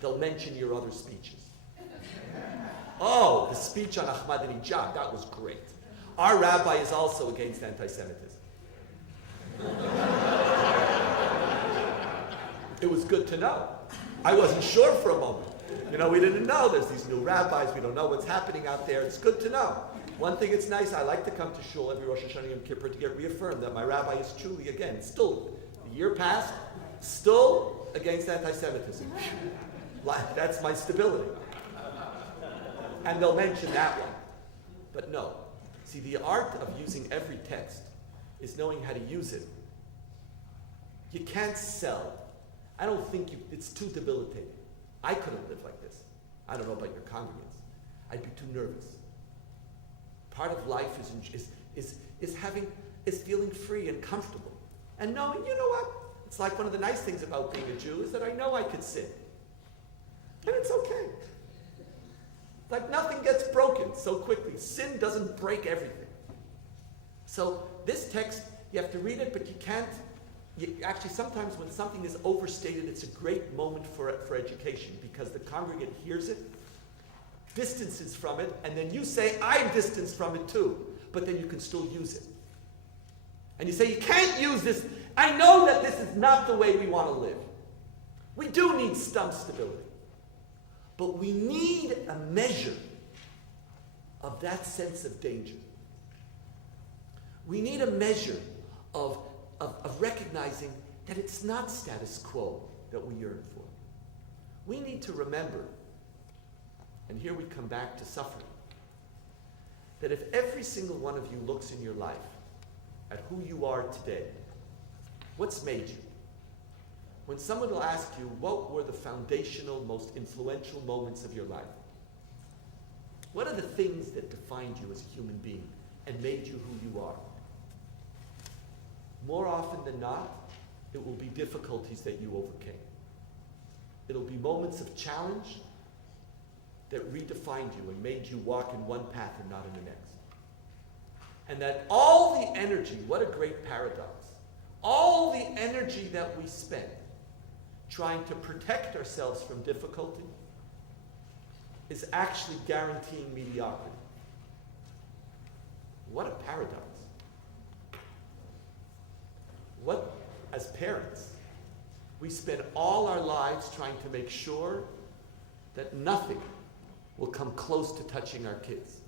They'll mention your other speeches. Oh, the speech on Ahmadinejad, that was great. Our rabbi is also against anti-Semitism. It was good to know. I wasn't sure for a moment. We didn't know. There's these new rabbis. We don't know what's happening out there. It's good to know. One thing, it's nice. I like to come to shul every Rosh Hashanah Yom Kippur to get reaffirmed that my rabbi is truly, again, still, the year passed, still against anti-Semitism. That's my stability. And they'll mention that one. But no. See, the art of using every text is knowing how to use it. You can't sell. I don't think it's too debilitating. I couldn't live like this. I don't know about your congregants. I'd be too nervous. Part of life is feeling free and comfortable. And knowing, you know what? It's like one of the nice things about being a Jew is that I know I could sin. And it's okay. Like nothing gets broken so quickly. Sin doesn't break everything. So this text, you have to read it, but you can't. Actually, sometimes when something is overstated, it's a great moment for education, because the congregant hears it, distances from it, and then you say, I'm distanced from it too. But then you can still use it. And you say, you can't use this. I know that this is not the way we want to live. We do need some stability. But we need a measure of that sense of danger. We need a measure of recognizing that it's not status quo that we yearn for. We need to remember, and here we come back to suffering, that if every single one of you looks in your life at who you are today, what's made you? When someone will ask you, what were the foundational, most influential moments of your life? What are the things that defined you as a human being and made you who you are? More often than not, it will be difficulties that you overcame. It'll be moments of challenge that redefined you and made you walk in one path and not in the next. And that all the energy, what a great paradox, all the energy that we spend trying to protect ourselves from difficulty is actually guaranteeing mediocrity. What a paradox. What, as parents, we spend all our lives trying to make sure that nothing will come close to touching our kids.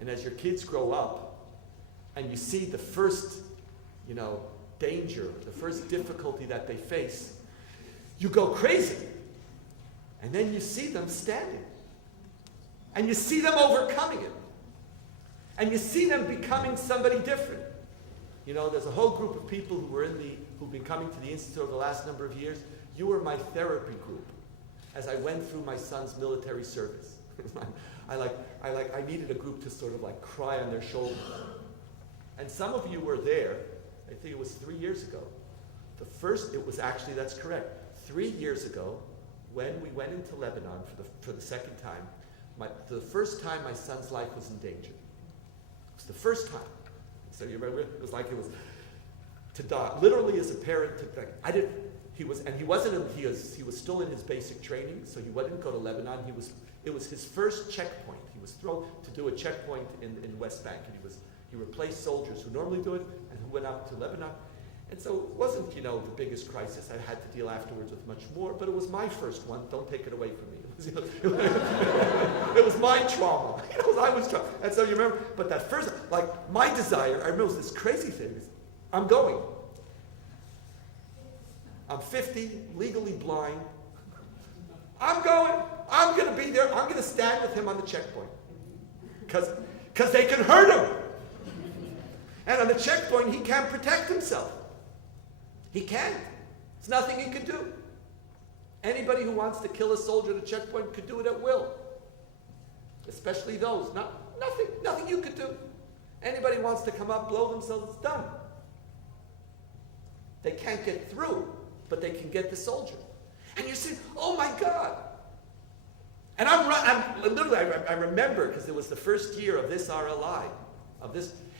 And as your kids grow up and you see the first, danger, the first difficulty that they face, you go crazy. And then you see them standing. And you see them overcoming it. And you see them becoming somebody different. There's a whole group of people who've been coming to the Institute over the last number of years. You were my therapy group as I went through my son's military service. I needed a group to sort of cry on their shoulders. And some of you were there, I think it was 3 years ago. That's correct. 3 years ago, when we went into Lebanon for the second time, the first time my son's life was in danger. It was the first time. So you remember, it was to die, literally as a parent to die. He was still in his basic training, so he wouldn't go to Lebanon. It was his first checkpoint. He was thrown to do a checkpoint in West Bank, and he replaced soldiers who normally do it and who went up to Lebanon. And so it wasn't, the biggest crisis. I had to deal afterwards with much more, but it was my first one. Don't take it away from me. It was my trauma. I was trauma. And so you remember, but that first, my desire, I remember it was this crazy thing. I'm going. I'm 50, legally blind. I'm going. I'm going to be there. I'm going to stand with him on the checkpoint. Because they can hurt him. And on the checkpoint, he can't protect himself. He can't. There's nothing he can do. Anybody who wants to kill a soldier at a checkpoint could do it at will. Especially those. Nothing you could do. Anybody wants to come up, blow themselves, it's done. They can't get through, but they can get the soldier. And you say, oh my God. And I remember, because it was the first year of this RLI,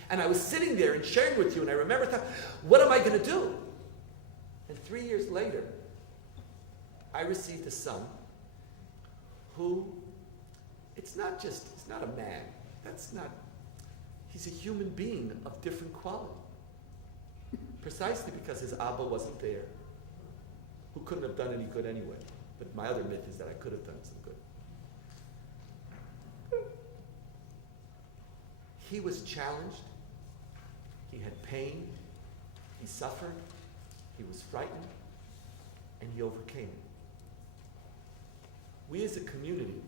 and I was sitting there and sharing with you, and I remember thinking, what am I going to do? And 3 years later, I received a son who, he's not a man. He's a human being of different quality. Precisely because his Abba wasn't there, who couldn't have done any good anyway. But my other myth is that I could have done some good. He was challenged. He had pain. He suffered. He was frightened. And he overcame it. We as a community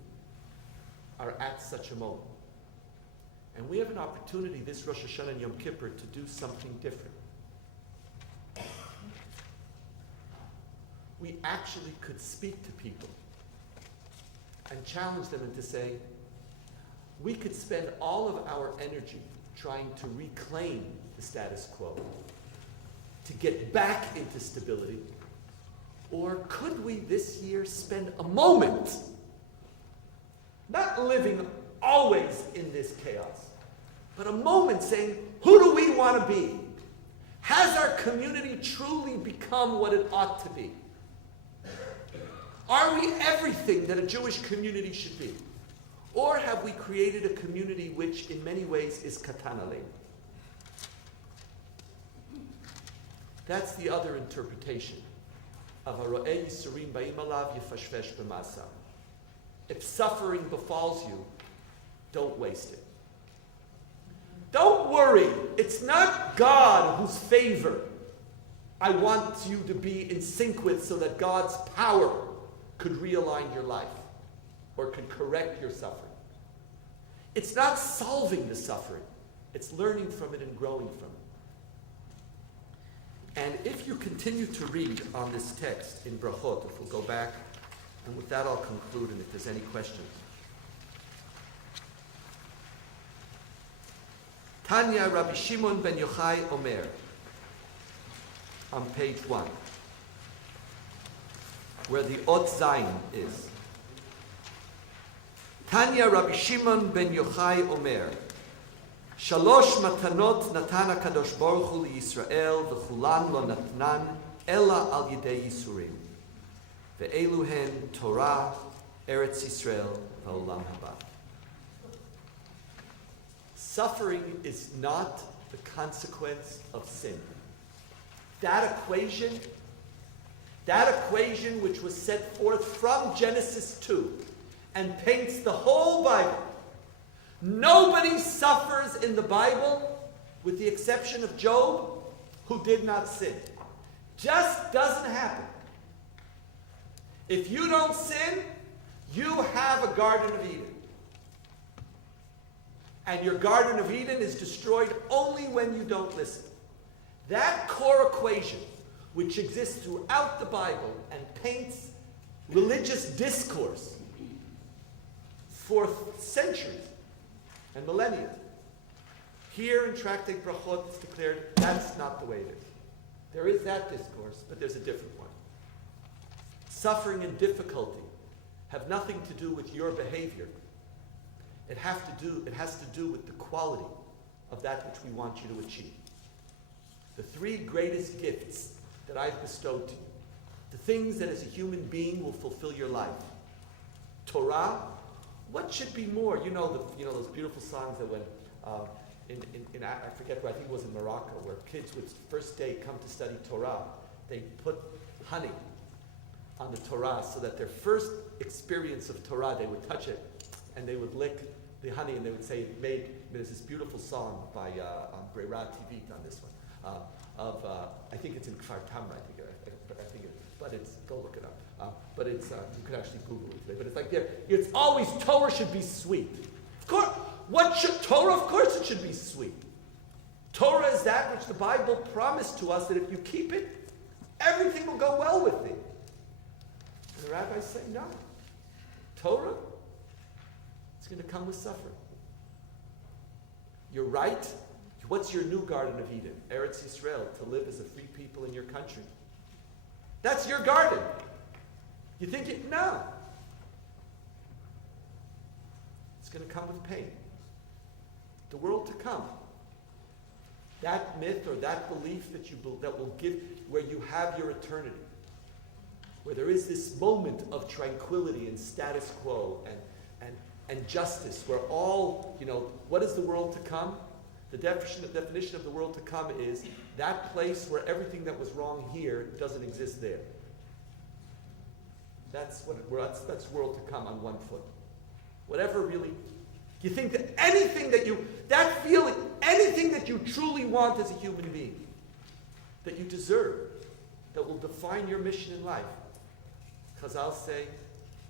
are at such a moment. And we have an opportunity this Rosh Hashanah and Yom Kippur to do something different. We actually could speak to people and challenge them and to say, we could spend all of our energy trying to reclaim the status quo, to get back into stability, or could we this year spend a moment not living always in this chaos, but a moment saying, who do we want to be? Has our community truly become what it ought to be? Are we everything that a Jewish community should be? Or have we created a community which in many ways is katan aleinu? That's the other interpretation of haro'eh yisurim ba'im alav yifashvesh b'ma'asav. If suffering befalls you, don't waste it. Don't worry. It's not God whose favor I want you to be in sync with so that God's power could realign your life or could correct your suffering. It's not solving the suffering. It's learning from it and growing from it. And if you continue to read on this text in Brachot, if we'll go back, and with that I'll conclude, and if there's any questions. Tanya Rabbi Shimon ben Yochai Omer, on page 1, where the Ot Zayin is. Tanya Rabbi Shimon ben Yochai Omer, Shalosh matanot natan HaKadosh Baruch Hu liYisrael v'chulan lo natnan ela al yidei Yisurim ve'elu hen Torah, Eretz Yisrael v'olam haba. Suffering is not the consequence of sin. That equation which was set forth from Genesis 2 and paints the whole Bible. Nobody suffers in the Bible, with the exception of Job, who did not sin. Just doesn't happen. If you don't sin, you have a Garden of Eden. And your Garden of Eden is destroyed only when you don't listen. That core equation, which exists throughout the Bible and paints religious discourse for centuries and millennia, here in Tractate Brachot it's declared that's not the way it is. There is that discourse, but there's a different one. Suffering and difficulty have nothing to do with your behavior. It has to do with the quality of that which we want you to achieve. the three greatest gifts that I've bestowed to you, the things that as a human being will fulfill your life. Torah, what should be more? You know those beautiful songs that went in I forget where, I think it was in Morocco, where kids would first day come to study Torah. They put honey on the Torah so that their first experience of Torah, they would touch it and they would lick the honey and they would say, there's this beautiful song by Brera TV on this one, I think it's in Kfar Tamra, I think it is, but it's, go look it up. But it's, you could actually Google it today, but it's like it's always, Torah should be sweet. Of course, Torah? Of course it should be sweet. Torah is that which the Bible promised to us that if you keep it, everything will go well with thee. And the rabbis say, no. Torah, it's going to come with suffering. You're right. What's your new Garden of Eden? Eretz Yisrael, to live as a free people in your country. That's your garden. You think it? No. It's going to come with pain. The world to come. That myth or that belief that will give, where you have your eternity, where there is this moment of tranquility and status quo and justice, where all, what is the world to come? The definition of the world to come is that place where everything that was wrong here doesn't exist there. That's world to come on one foot. Whatever really, you think that anything that feeling, anything that you truly want as a human being, that you deserve, that will define your mission in life. Because I'll say,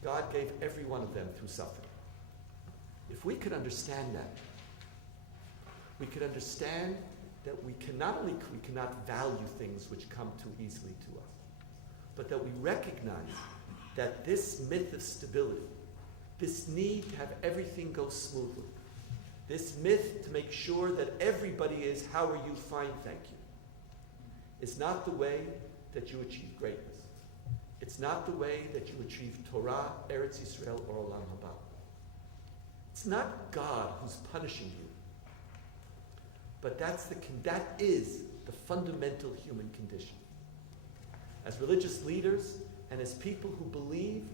God gave every one of them through suffering. If we could understand that, we could understand that we cannot value things which come too easily to us, but that we recognize that this myth of stability, this need to have everything go smoothly, this myth to make sure that everybody is, how are you, fine, thank you, is not the way that you achieve greatness. It's not the way that you achieve Torah, Eretz Yisrael, or Olam Haba. It's not God who's punishing you. But that is the fundamental human condition. As religious leaders and as people who believe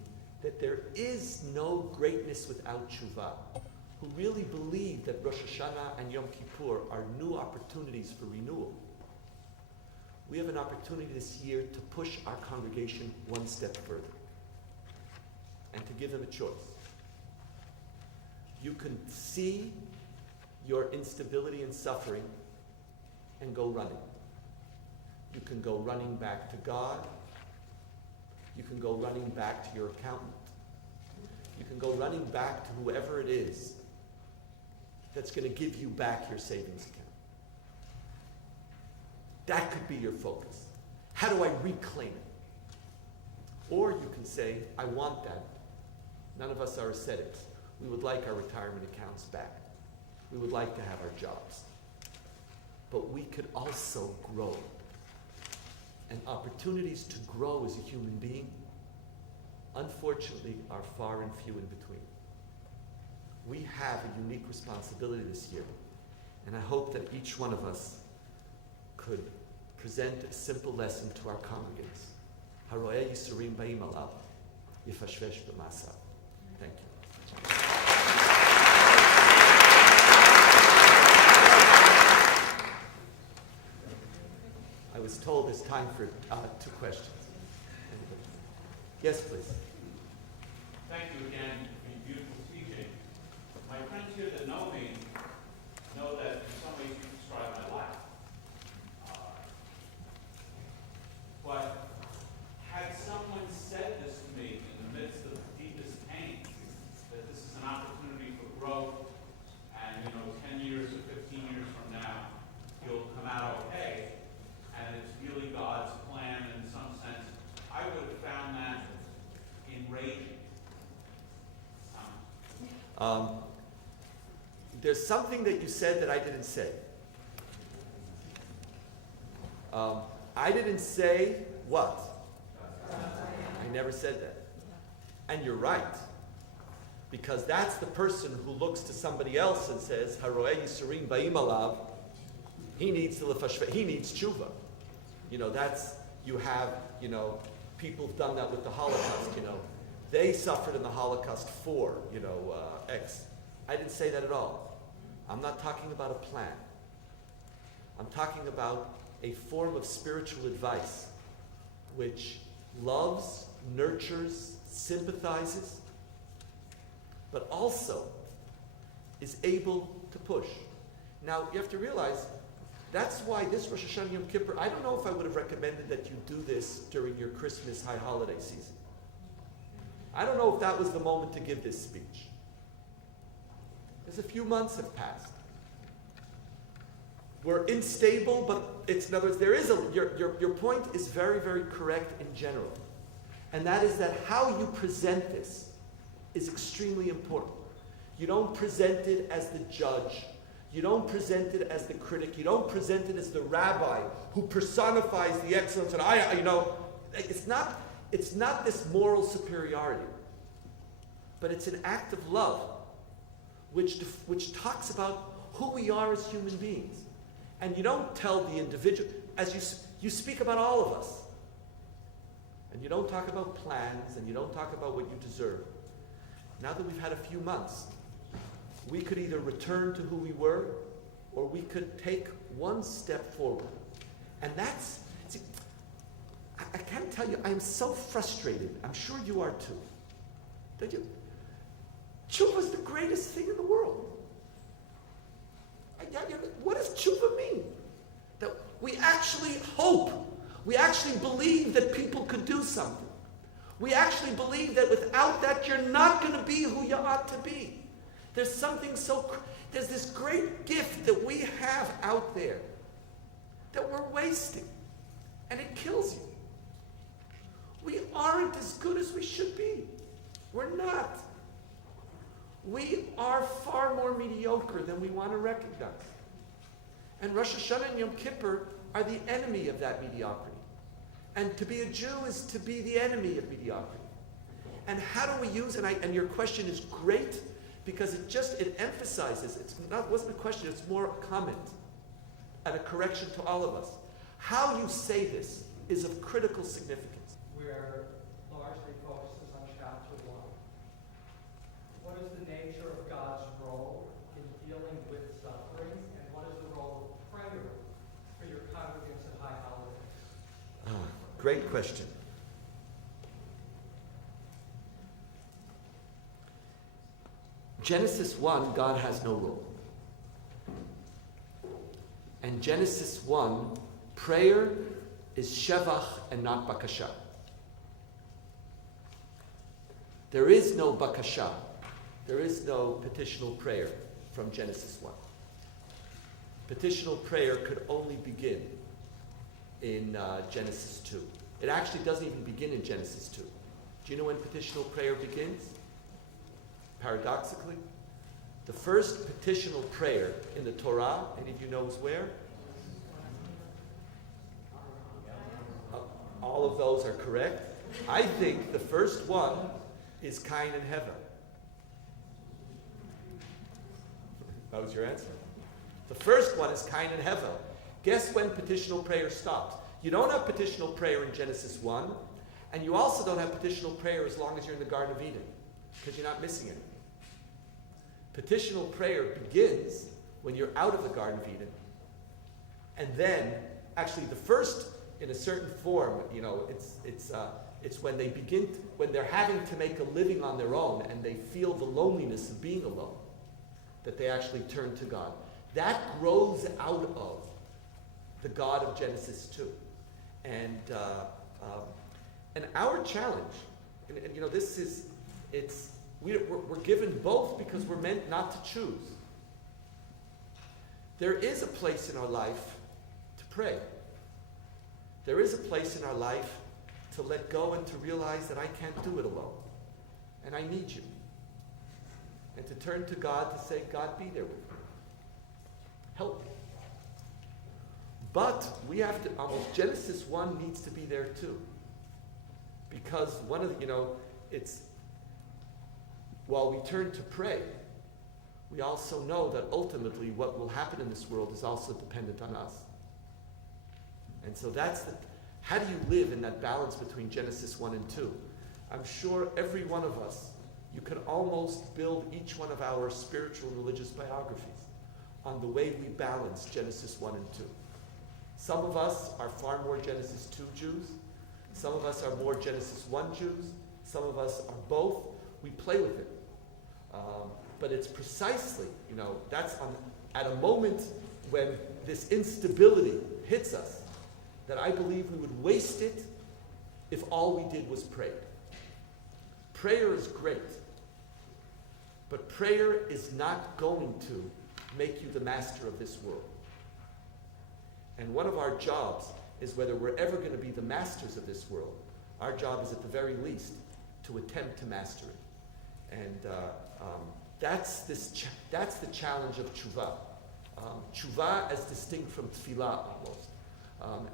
that there is no greatness without tshuva, who really believe that Rosh Hashanah and Yom Kippur are new opportunities for renewal, we have an opportunity this year to push our congregation one step further and to give them a choice. You can see your instability and suffering and go running. You can go running back to God. You can go running back to your accountant. You can go running back to whoever it is that's going to give you back your savings account. That could be your focus. How do I reclaim it? Or you can say, I want that. None of us are ascetics. We would like our retirement accounts back. We would like to have our jobs. But we could also grow. And opportunities to grow as a human being, unfortunately, are far and few in between. We have a unique responsibility this year. And I hope that each one of us could present a simple lesson to our congregants. Haroeh Yisurim Ba'im Alav, Yifashvesh B'Masav. Thank you. I was told it's time for 2 questions. Yes, please. Thank you again for your beautiful teaching. My friends here that know me know that in some ways you describe my life. But had someone said this to me in the midst of the deepest pain, that this is an opportunity for growth, and 10 years or 15 years from now, you'll come out okay, and it's really God's plan in some sense, I would have found that enraging. There's something that you said that I didn't say. I didn't say what? I never said that. And you're right. Because that's the person who looks to somebody else and says, Haroeh Yisurim Ba'im Alav, He needs to lefashvet. He needs tshuva. That's, you have, people have done that with the Holocaust, They suffered in the Holocaust for, X. I didn't say that at all. I'm not talking about a plan. I'm talking about a form of spiritual advice which loves, nurtures, sympathizes, but also is able to push. Now, you have to realize, that's why this Rosh Hashanah Yom Kippur, I don't know if I would have recommended that you do this during your Christmas high holiday season. I don't know if that was the moment to give this speech. Because a few months have passed. We're unstable, but in other words, your point is very, very correct in general. And that is that how you present this is extremely important. You don't present it as the judge. You don't present it as the critic. You don't present it as the rabbi who personifies the excellence. And it's not this moral superiority, but it's an act of love, which talks about who we are as human beings. And you don't tell the individual, as you speak about all of us. And you don't talk about plans, and you don't talk about what you deserve. Now that we've had a few months, we could either return to who we were, or we could take one step forward. And that's, see, I can't tell you, I am so frustrated. I'm sure you are too. That tshuva is the greatest thing in the world. What does tshuva mean? That we actually hope, we actually believe that people could do something. We actually believe that without that you're not going to be who you ought to be. There's this great gift that we have out there that we're wasting, and it kills you. We aren't as good as we should be. We're not. We are far more mediocre than we want to recognize. And Rosh Hashanah and Yom Kippur are the enemy of that mediocrity. And to be a Jew is to be the enemy of mediocrity. And how do we use, and your question is great, because it emphasizes, wasn't a question, it's more a comment and a correction to all of us. How you say this is of critical significance. Where largely focuses on chapter 1. What is the nature of God's role in dealing with suffering, and what is the role of prayer for your congregants at high holidays? Great question. Genesis 1, God has no role. And Genesis 1, prayer is shevach and not bakasha. There is no bakasha. There is no petitional prayer from Genesis 1. Petitional prayer could only begin in Genesis 2. It actually doesn't even begin in Genesis 2. Do you know when petitional prayer begins? Paradoxically, the first petitional prayer in the Torah, any of you knows where? All of those are correct. I think the first one is Cain and Heva. That was your answer. The first one is Cain and Heva. Guess when petitional prayer stops? You don't have petitional prayer in Genesis 1, and you also don't have petitional prayer as long as you're in the Garden of Eden, because you're not missing it. Petitional prayer begins when you're out of the Garden of Eden, and then, actually, the first, in a certain form, it's when they begin, when they're having to make a living on their own, and they feel the loneliness of being alone, that they actually turn to God. That grows out of the God of Genesis 2. And our challenge, and this is, we're given both because we're meant not to choose. There is a place in our life to pray. There is a place in our life to let go and to realize that I can't do it alone. And I need you. And to turn to God to say, God, be there with me. Help me. But we have to, Genesis 1 needs to be there too. Because one of the, while we turn to pray, we also know that ultimately what will happen in this world is also dependent on us. And so how do you live in that balance between Genesis 1 and 2? I'm sure every one of us, you can almost build each one of our spiritual and religious biographies on the way we balance Genesis 1 and 2. Some of us are far more Genesis 2 Jews. Some of us are more Genesis 1 Jews. Some of us are both. We play with it. But it's precisely, that's at a moment when this instability hits us, that I believe we would waste it if all we did was pray. Prayer is great, but prayer is not going to make you the master of this world. And one of our jobs is, whether we're ever going to be the masters of this world, our job is at the very least to attempt to master it. And that's the challenge of tshuva. Tshuva as distinct from tefillah almost,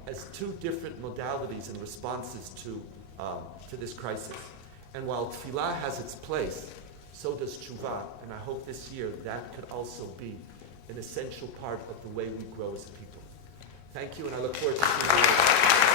as two different modalities and responses to this crisis. And while tefillah has its place, so does tshuva. And I hope this year that could also be an essential part of the way we grow as a people. Thank you, and I look forward to seeing you.